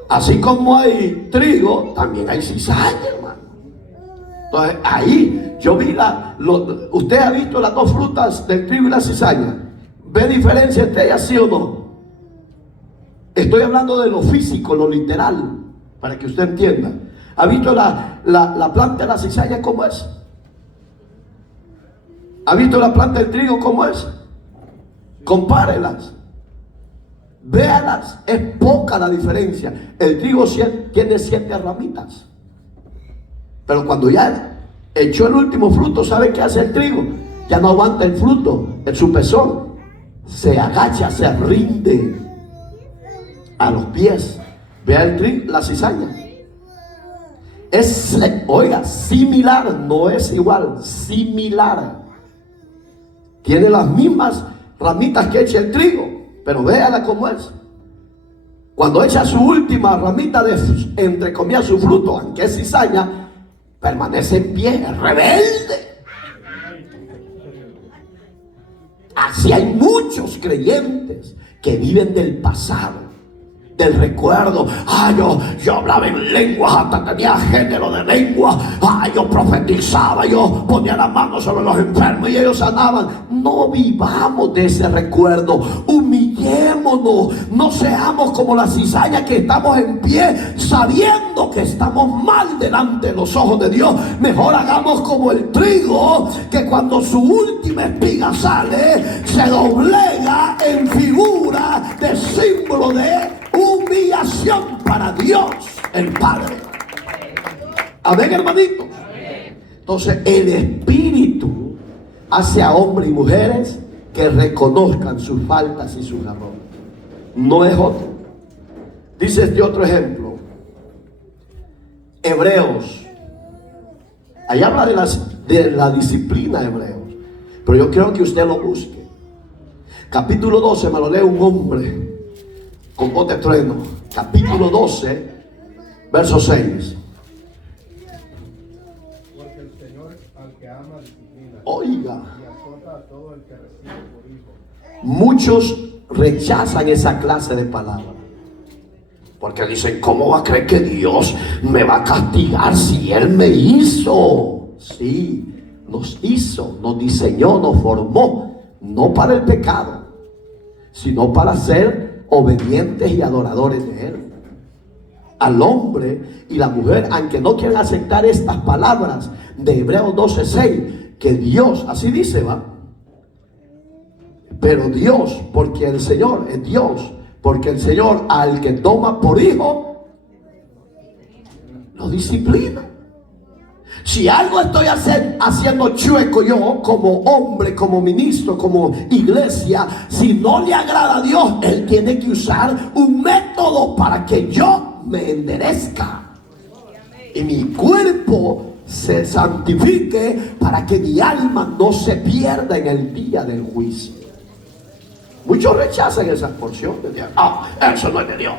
Así como hay trigo, también hay cizaña, hermano. Entonces ahí yo vi usted ha visto las dos frutas del trigo y la cizaña. ¿Ve diferencia entre ellas, sí o no? Estoy hablando de lo físico, lo literal, para que usted entienda. ¿Ha visto la planta de la cizaña cómo es? ¿Ha visto la planta del trigo cómo es? Compárelas. Véalas, es poca la diferencia. El trigo tiene 7 ramitas. Pero cuando ya echó el último fruto, ¿sabe qué hace el trigo? Ya no aguanta el fruto en su pezón. Se agacha, se rinde a los pies. Vea el trigo, la cizaña. Es, oiga, similar, no es igual, similar. Tiene las mismas ramitas que echa el trigo, pero véala cómo es. Cuando echa su última ramita de, entre comillas, su fruto, aunque es cizaña, permanece en pie, es rebelde. Así hay muchos creyentes que viven del pasado, del recuerdo. Yo hablaba en lenguas, hasta tenía género de lengua. Yo profetizaba, yo ponía las manos sobre los enfermos y ellos sanaban. No vivamos de ese recuerdo. Humillémonos. No seamos como la cizaña que estamos en pie sabiendo que estamos mal delante de los ojos de Dios. Mejor hagamos como el trigo, que cuando su última espiga sale, se doblega en figura de símbolo de humillación para Dios el Padre. Amén, hermanitos. Entonces el Espíritu hace a hombres y mujeres que reconozcan sus faltas y sus errores. No es otro. Dice este otro ejemplo, Hebreos. Ahí habla de la disciplina de Hebreos, pero yo quiero que usted lo busque. Capítulo 12, me lo lee un hombre con voz de trueno. Capítulo 12, verso 6. Porque el Señor al que ama disciplina. Oiga. Y azota a todo el que recibe por hijo. Muchos rechazan esa clase de palabras, porque dicen, ¿cómo va a creer que Dios me va a castigar si Él me hizo? Sí, nos hizo, nos diseñó, nos formó, no para el pecado, sino para ser obedientes y adoradores de Él. Al hombre y la mujer, aunque no quieran aceptar estas palabras de Hebreos 12:6, que Dios, así dice, va. Pero Dios, porque el Señor es Dios, porque el Señor al que toma por hijo, lo disciplina. Si algo estoy haciendo chueco yo, como hombre, como ministro, como iglesia, si no le agrada a Dios, Él tiene que usar un método para que yo me enderezca y mi cuerpo se santifique, para que mi alma no se pierda en el día del juicio. Muchos rechazan esas porciones. Eso no es de Dios.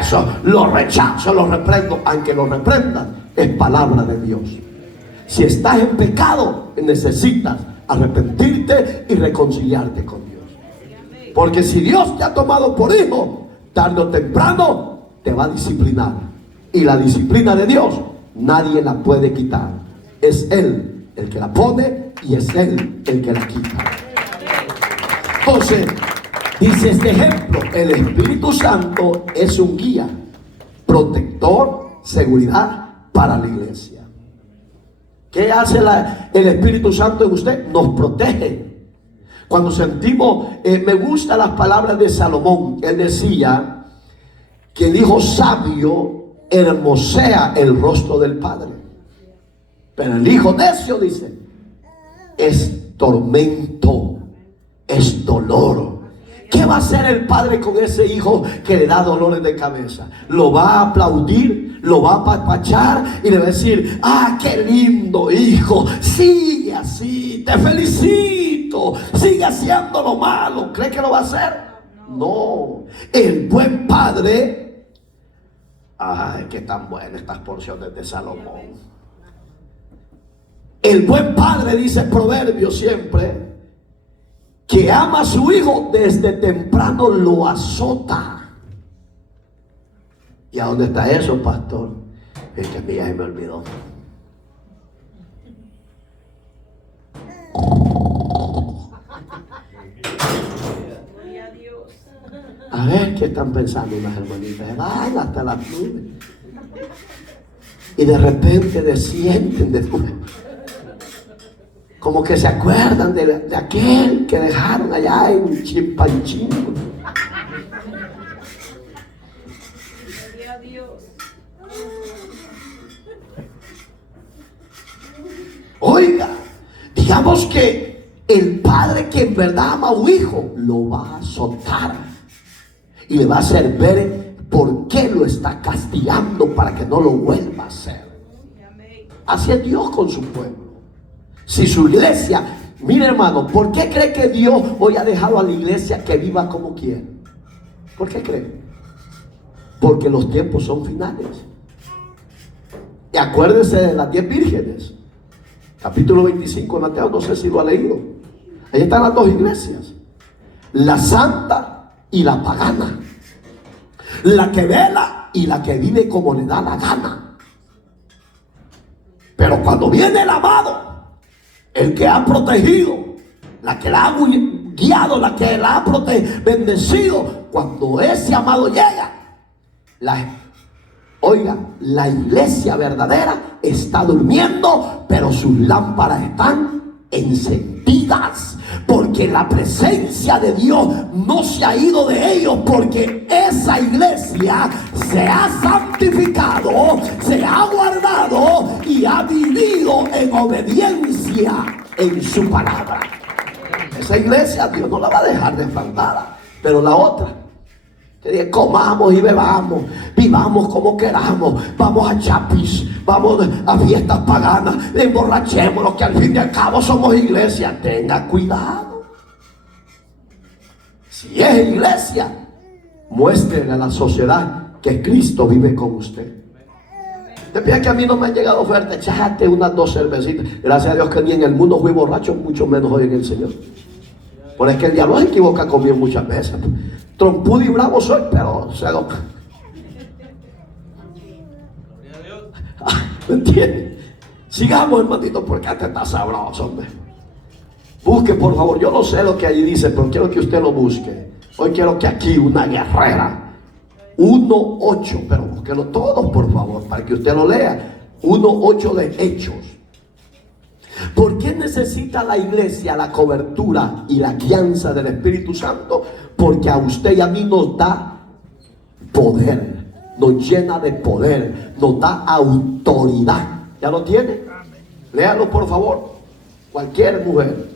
Eso lo rechazo, lo reprendo. Aunque lo reprendan, es palabra de Dios. Si estás en pecado, necesitas arrepentirte y reconciliarte con Dios. Porque si Dios te ha tomado por hijo, tarde o temprano te va a disciplinar. Y la disciplina de Dios nadie la puede quitar. Es Él el que la pone y es Él el que la quita. Entonces, dice este ejemplo, el Espíritu Santo es un guía, protector, seguridad para la iglesia. ¿Qué hace el Espíritu Santo en usted? Nos protege. Cuando sentimos, me gustan las palabras de Salomón. Él decía que el hijo sabio hermosea el rostro del padre, pero el hijo necio, dice, es tormento, es dolor. ¿Qué va a hacer el padre con ese hijo que le da dolores de cabeza? Lo va a aplaudir, lo va a apapachar y le va a decir, qué lindo hijo, sigue así, te felicito, sigue haciendo lo malo. ¿Cree que lo va a hacer? No. El buen padre, qué tan buenas estas porciones de Salomón. El buen padre, dice Proverbios siempre, que ama a su hijo desde temprano lo azota. ¿Y a dónde está eso, pastor? Es que a mí ya se me olvidó. A ver qué están pensando las hermanitas. Van hasta las nubes y de repente descienden de nuevo, como que se acuerdan de aquel que dejaron allá en Chimpanchín. Oiga, digamos que el padre que en verdad ama a un hijo lo va a azotar y le va a hacer ver por qué lo está castigando para que no lo vuelva a hacer. Así es Dios con su pueblo. Si su iglesia, mire hermano, ¿por qué cree que Dios hoy ha dejado a la iglesia que viva como quiere? ¿Por qué cree? Porque los tiempos son finales. Y acuérdese de las 10 vírgenes, capítulo 25 de Mateo, no sé si lo ha leído. Ahí están las dos iglesias, la santa y la pagana. la que vela y la que vive como le da la gana. Pero cuando viene el amado, el que ha protegido, la que la ha guiado, la que la ha bendecido, cuando ese amado llega, la iglesia verdadera está durmiendo, pero sus lámparas están encendidas, porque la presencia de Dios no se ha ido de ellos, porque esa iglesia se ha santificado, se ha guardado y ha vivido en obediencia en su palabra. Esa iglesia Dios no la va a dejar desfaldada. Pero la otra, que dice, comamos y bebamos, vivamos como queramos, vamos a chapis, vamos a fiestas paganas, emborrachémonos, que al fin y al cabo somos iglesia. Tenga cuidado. Si es iglesia, muéstrele a la sociedad que Cristo vive con usted. Te piensa que a mí no me han llegado ofertas, échate unas 2 cervecitas. Gracias a Dios que ni en el mundo fui borracho, mucho menos hoy en el Señor. Por es que el diablo se equivoca conmigo muchas veces. Trompudo y bravo soy, pero se lo... ¿Me entiendes? Sigamos, hermanito, porque hasta está sabroso, hombre. Busque, por favor. Yo no sé lo que ahí dice, pero quiero que usted lo busque. Hoy quiero que aquí una guerrera 1:8, pero búsquelo todos, por favor, para que usted lo lea. 1:8 de Hechos. ¿Por qué necesita la iglesia la cobertura y la guianza del Espíritu Santo? Porque a usted y a mí nos da poder, nos llena de poder, nos da autoridad. ¿Ya lo tiene? Léalo, por favor. Cualquier mujer.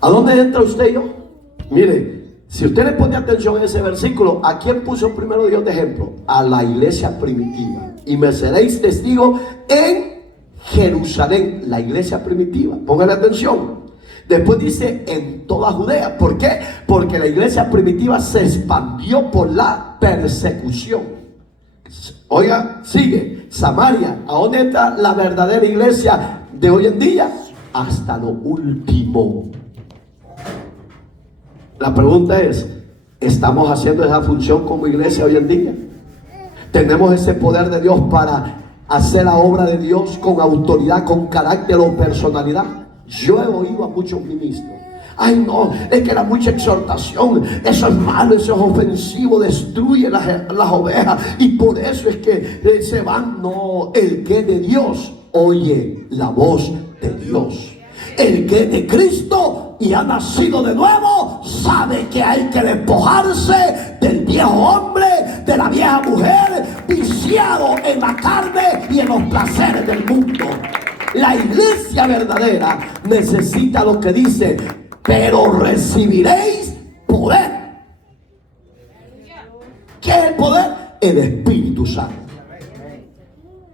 ¿A dónde entra usted y yo? Mire, si usted le pone atención a ese versículo, ¿a quién puso primero Dios de ejemplo? A la iglesia primitiva. Y me seréis testigos en Jerusalén, la iglesia primitiva. Póngale atención. Después dice en toda Judea. ¿Por qué? Porque la iglesia primitiva se expandió por la persecución. Oiga, sigue. Samaria. ¿A dónde entra la verdadera iglesia de hoy en día? Hasta lo último. La pregunta es, ¿estamos haciendo esa función como iglesia hoy en día? ¿Tenemos ese poder de Dios para hacer la obra de Dios con autoridad, con carácter o personalidad? Yo he oído a muchos ministros: ay no, es que la mucha exhortación, eso es malo, eso es ofensivo, destruye las ovejas y por eso es que se van. No, el que es de Dios oye la voz de Dios. El que es de Cristo y ha nacido de nuevo sabe que hay que despojarse del viejo hombre, de la vieja mujer, viciado en la carne y en los placeres del mundo. La iglesia verdadera necesita lo que dice: pero recibiréis poder. ¿Qué es el poder? El Espíritu Santo.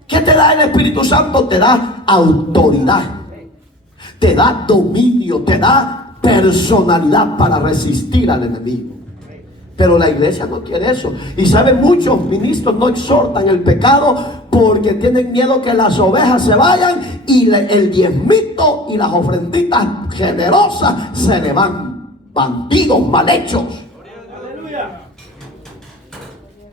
¿Qué te da el Espíritu Santo? Te da autoridad, te da dominio, te da personalidad para resistir al enemigo. Pero la iglesia no quiere eso. Y saben, muchos ministros no exhortan el pecado porque tienen miedo que las ovejas se vayan y el diezmito y las ofrenditas generosas se le van. Bandidos mal hechos.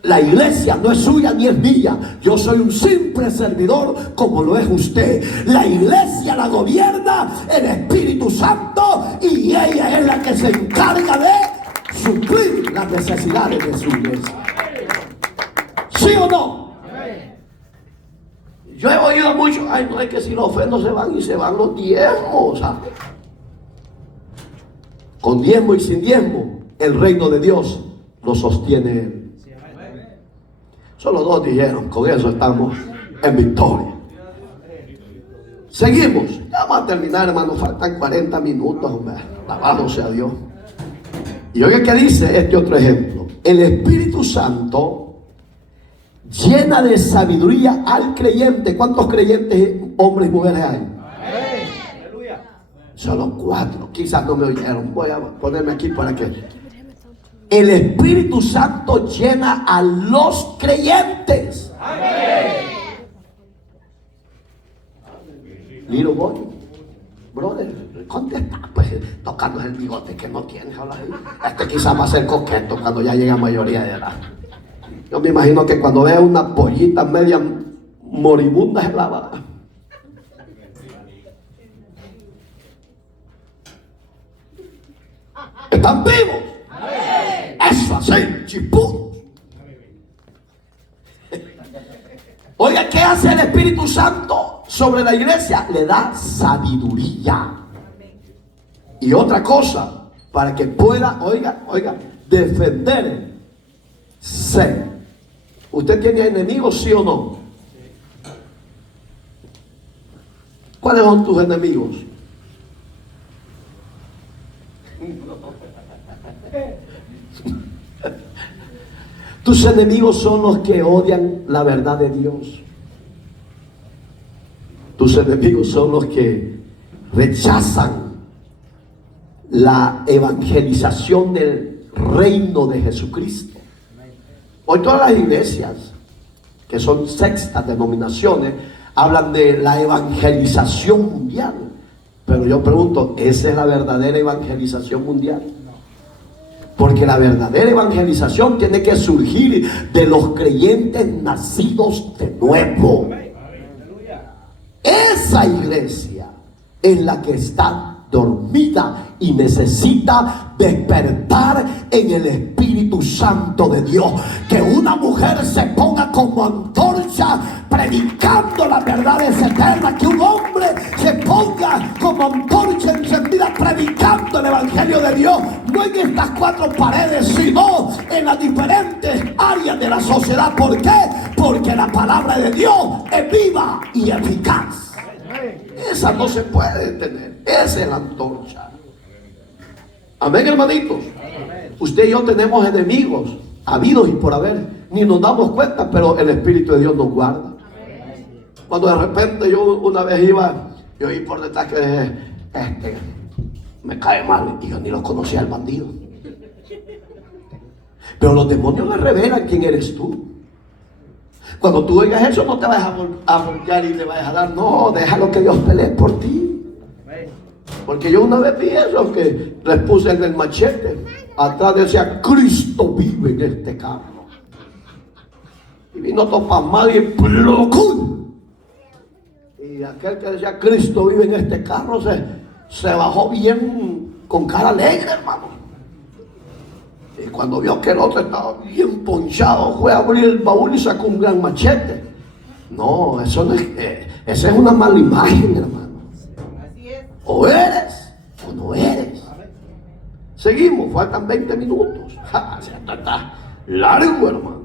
La iglesia no es suya ni es mía. Yo soy un simple servidor como lo es usted. La iglesia la gobierna el Espíritu Santo y ella es la que se encarga de suplir las necesidades de su iglesia. ¿Sí o no? Yo he oído mucho: ay no, es que si los ofrendos se van y se van los diezmos, ¿sabes? Con diezmo y sin diezmo el reino de Dios lo sostiene Él. Solo 2 dijeron, con eso estamos en victoria. Seguimos. Ya vamos a terminar, hermano. Faltan 40 minutos, hombre. Alabado sea Dios. Y oiga qué dice este otro ejemplo. El Espíritu Santo llena de sabiduría al creyente. ¿Cuántos creyentes, hombres y mujeres hay? Solo 4. Quizás no me oyeron. Voy a ponerme aquí para que... El Espíritu Santo llena a los creyentes. Little boy, brother, contesta, pues tocando el bigote que no tienes. Este quizás va a ser coqueto cuando ya llegue a mayoría de edad. Yo me imagino que cuando vea una pollita media moribunda en la va. ¿Están vivos? Eso así, chipú. Oiga, ¿qué hace el Espíritu Santo sobre la iglesia? Le da sabiduría. Y otra cosa, para que pueda, oiga, defenderse. ¿Usted tiene enemigos, sí o no? ¿Cuáles son tus enemigos? Tus enemigos son los que odian la verdad de Dios. Tus enemigos son los que rechazan la evangelización del reino de Jesucristo. Hoy todas las iglesias que son sextas denominaciones hablan de la evangelización mundial. Pero yo pregunto, ¿esa es la verdadera evangelización mundial? Porque la verdadera evangelización tiene que surgir de los creyentes nacidos de nuevo. Esa iglesia es la que está dormida y necesita despertar en el Espíritu Santo de Dios. Que una mujer se ponga como antorcha predicando las verdades eternas. Que un hombre se ponga como antorcha encendida predicando el Evangelio de Dios. No en estas cuatro paredes, sino en las diferentes áreas de la sociedad. ¿Por qué? Porque la palabra de Dios es viva y eficaz. Esa no se puede detener. Esa es la antorcha. Amén, hermanitos. Usted y yo tenemos enemigos habidos y por haber. Ni nos damos cuenta, pero el Espíritu de Dios nos guarda. Cuando de repente yo una vez yo oí por detrás que me cae mal, y yo ni lo conocía al bandido. Pero los demonios le revelan quién eres tú. Cuando tú oigas eso, no te vayas a voltear y le vayas a dar. No, déjalo que Dios pelee por ti. Porque yo una vez vi eso, que les puse en el machete. Atrás decía, Cristo vive en este carro. Y vino todo pasmado y ¡plocún! Y aquel que decía, Cristo vive en este carro, se bajó bien, con cara alegre, hermano. Y cuando vio que el otro estaba bien ponchado, fue a abrir el baúl y sacó un gran machete. No, eso no es, esa es una mala imagen, hermano. O eres o no eres. Seguimos, faltan 20 minutos. Está largo, hermano.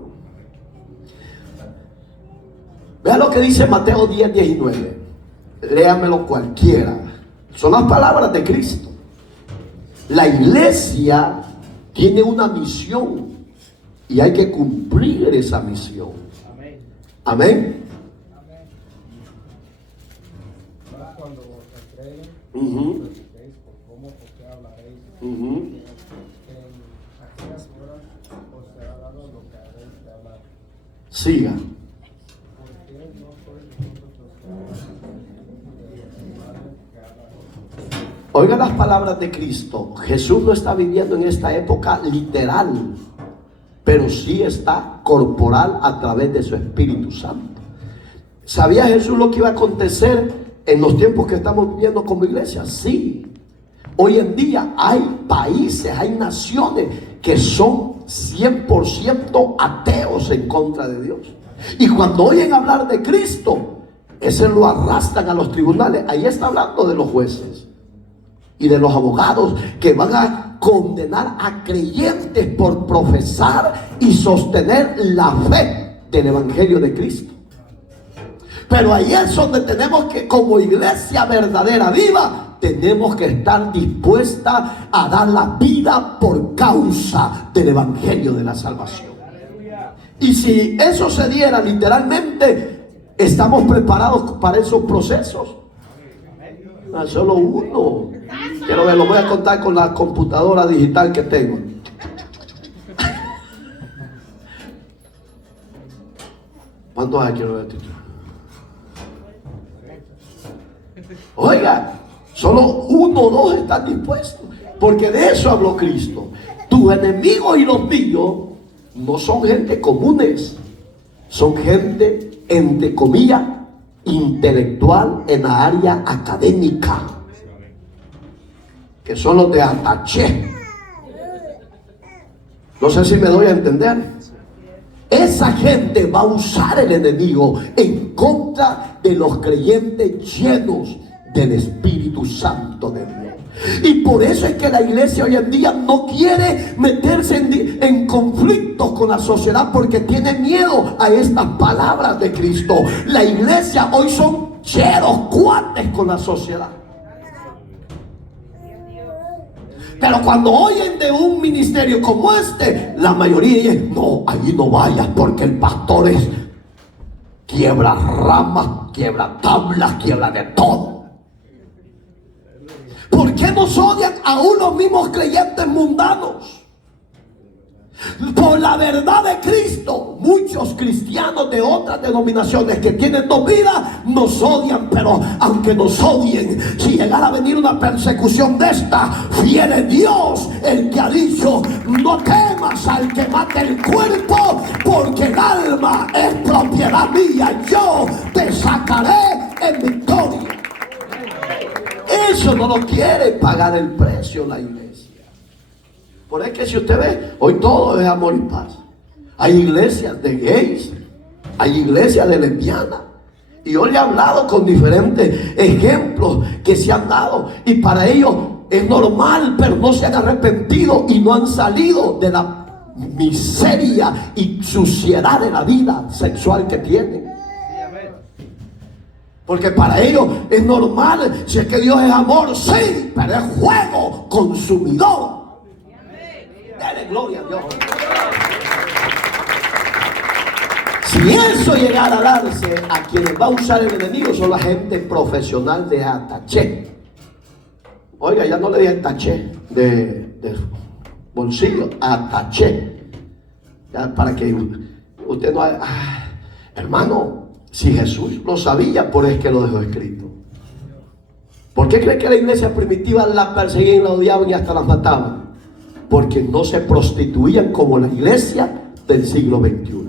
Vea lo que dice Mateo 10:19. Léamelo cualquiera. Son las palabras de Cristo. La iglesia tiene una misión y hay que cumplir esa misión. Amén. Cuando entreguen, ¿cómo o qué hablaréis? En aquellas horas os será dado lo que habéis de hablar. Siga. Porque no sois vosotros los que habláis, que habla. Oiga las palabras de Cristo. Jesús no está viviendo en esta época literal, pero sí está corporal a través de su Espíritu Santo. ¿Sabía Jesús lo que iba a acontecer en los tiempos que estamos viviendo como iglesia? Sí. Hoy en día hay países, hay naciones que son 100% ateos en contra de Dios. Y cuando oyen hablar de Cristo, ese lo arrastran a los tribunales. Ahí está hablando de los jueces y de los abogados que van a condenar a creyentes por profesar y sostener la fe del Evangelio de Cristo. Pero ahí es donde tenemos que, como iglesia verdadera, viva, tenemos que estar dispuesta a dar la vida por causa del Evangelio de la salvación. Y si eso se diera literalmente, estamos preparados para esos procesos. Solo uno. Pero me lo voy a contar con la computadora digital que tengo. ¿Cuántos hay que lo de título? Oiga, solo uno o dos están dispuestos, porque de eso habló Cristo. Tus enemigos y los míos no son gente comunes, son gente, entre comillas, intelectual en la área académica, que son los de Ataché. No sé si me doy a entender. Esa gente va a usar el enemigo en contra de los creyentes llenos del Espíritu Santo de Dios. Y por eso es que la iglesia hoy en día no quiere meterse en conflictos con la sociedad, porque tiene miedo a estas palabras de Cristo. La iglesia hoy son cheros, cuates con la sociedad. Pero cuando oyen de un ministerio como este, la mayoría dice: no, allí no vayas, porque el pastor es quiebra ramas, quiebra tablas, quiebra de todo. ¿Por qué nos odian aún los mismos creyentes mundanos? Por la verdad de Cristo. Muchos cristianos de otras denominaciones que tienen dos vidas nos odian, pero aunque nos odien, si llegara a venir una persecución de esta, fiel es Dios el que ha dicho: no temas al que mate el cuerpo, porque el alma es propiedad mía, yo te sacaré en victoria. Eso no lo quiere pagar el precio la iglesia. Por eso es que si usted ve, hoy todo es amor y paz. Hay iglesias de gays, hay iglesias de lesbianas. Y yo le he hablado con diferentes ejemplos que se han dado. Y para ellos es normal, pero no se han arrepentido y no han salido de la miseria y suciedad de la vida sexual que tienen. Porque para ellos es normal, si es que Dios es amor, sí, pero es fuego consumidor. Dale gloria a Dios. Si eso llegara a darse, a quienes va a usar el enemigo son la gente profesional de Ataché. Oiga, ya no le di Ataché de bolsillo, Ataché. Ya para que usted no haya, hermano, si Jesús lo sabía, por eso es que lo dejó escrito. ¿Por qué cree que la iglesia primitiva la perseguían, la odiaban y hasta las mataban? Porque no se prostituían como la iglesia del siglo XXI.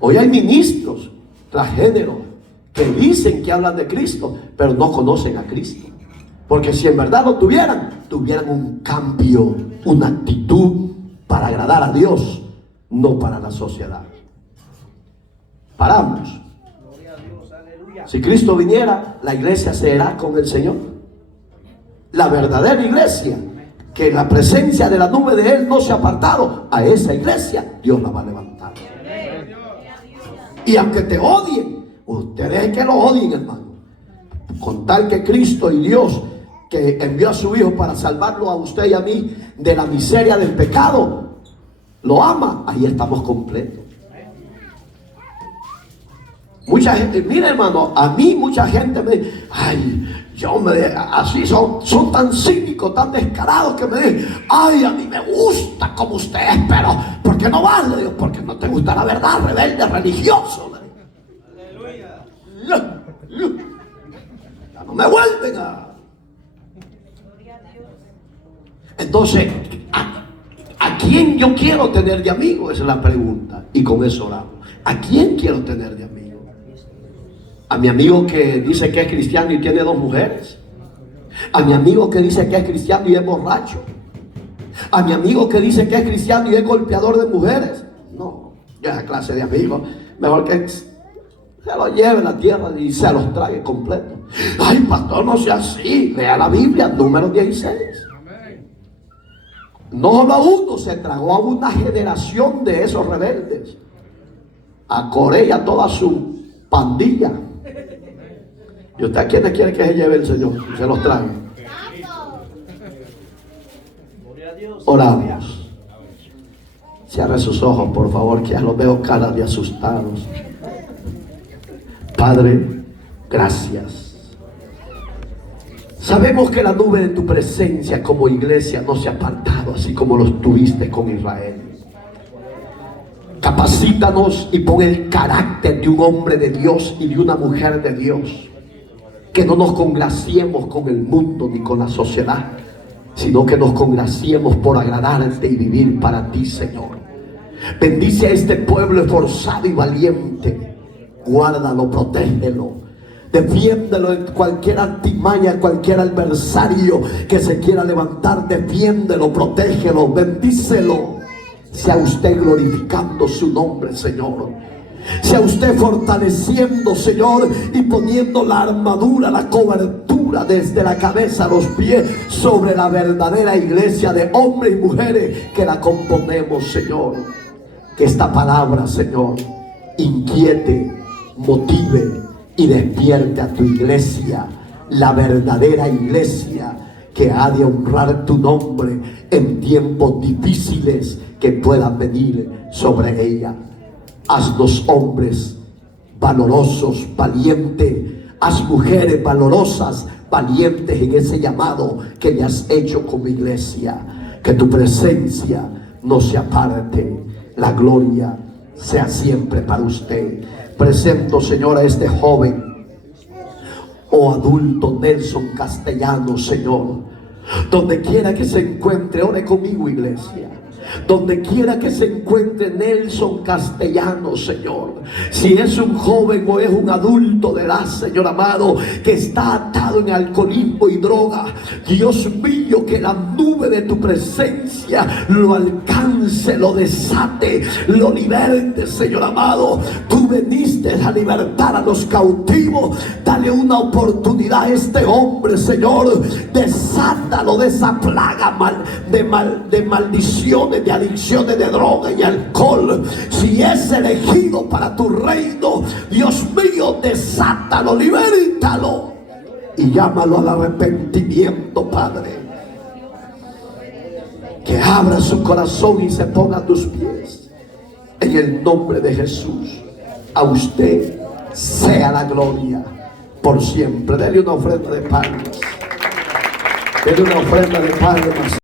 Hoy hay ministros transgénero que dicen que hablan de Cristo, pero no conocen a Cristo. Porque si en verdad lo tuvieran un cambio, una actitud para agradar a Dios, no para la sociedad. Paramos. Si Cristo viniera, la iglesia se irá con el Señor. La verdadera iglesia, que la presencia de la nube de Él no se ha apartado, a esa iglesia Dios la va a levantar. Y aunque te odien, ustedes que lo odien, hermano, con tal que Cristo y Dios, que envió a su Hijo para salvarlo a usted y a mí de la miseria del pecado, lo ama, ahí estamos completos. Mucha gente, mira hermano, a mí mucha gente me dice: ay, así son tan cínicos, tan descarados, que me dicen: ay, a mí me gusta como usted es, pero ¿por qué no vas? Le digo: porque no te gusta la verdad, rebelde, religioso. Aleluya. Ya no me vuelven a... Entonces, ¿a quién yo quiero tener de amigo? Esa es la pregunta. Y con eso oramos. ¿A quién quiero tener de amigo? A mi amigo que dice que es cristiano y tiene 2 mujeres. A mi amigo que dice que es cristiano y es borracho. A mi amigo que dice que es cristiano y es golpeador de mujeres. No, esa clase de amigos, mejor que se los lleve a la tierra y se los trague completo. Ay, pastor, no sea así. Lea la Biblia, número 16. No solo a uno, se tragó a una generación de esos rebeldes. A Coré y a toda su pandilla. ¿Y usted a quiénes quiere que se lleve el Señor? Que se los trague. Oramos. Cierre sus ojos, por favor, que ya los veo caras de asustados. Padre, gracias. Sabemos que la nube de tu presencia como iglesia no se ha apartado, así como lo tuviste con Israel. Capacítanos y pon el carácter de un hombre de Dios y de una mujer de Dios. Que no nos congraciemos con el mundo ni con la sociedad, sino que nos congraciemos por agradarte y vivir para ti, Señor. Bendice a este pueblo esforzado y valiente. Guárdalo, protégelo, defiéndelo en cualquier artimaña, cualquier adversario que se quiera levantar. Defiéndelo, protégelo, bendícelo. Sea usted glorificando su nombre, Señor. Sea usted fortaleciendo, Señor, y poniendo la armadura, la cobertura desde la cabeza a los pies sobre la verdadera iglesia de hombres y mujeres que la componemos, Señor. Que esta palabra, Señor, inquiete, motive y despierte a tu iglesia, la verdadera iglesia que ha de honrar tu nombre en tiempos difíciles que puedan venir sobre ella. Haznos hombres valorosos, valientes. Haz mujeres valorosas, valientes en ese llamado que le has hecho como iglesia. Que tu presencia no se aparte. La gloria sea siempre para usted. Presento, Señor, a este joven o adulto Nelson Castellano, Señor. Donde quiera que se encuentre, ore conmigo, iglesia. Donde quiera que se encuentre Nelson Castellano, Señor, si es un joven o es un adulto de edad, Señor amado, que está atado en alcoholismo y droga, Dios mío, que la nube de tu presencia lo alcance, lo desate, lo liberte, Señor amado. Tú veniste a libertar a los cautivos. Dale una oportunidad a este hombre, Señor. Desátalo de esa plaga de maldiciones, de adicciones, de droga y alcohol. Si es elegido para tu reino, Dios mío, desátalo, libértalo y llámalo al arrepentimiento, Padre. Que abra su corazón y se ponga a tus pies. En el nombre de Jesús, a usted sea la gloria por siempre. Dele una ofrenda de palmas. Dele una ofrenda de palmas.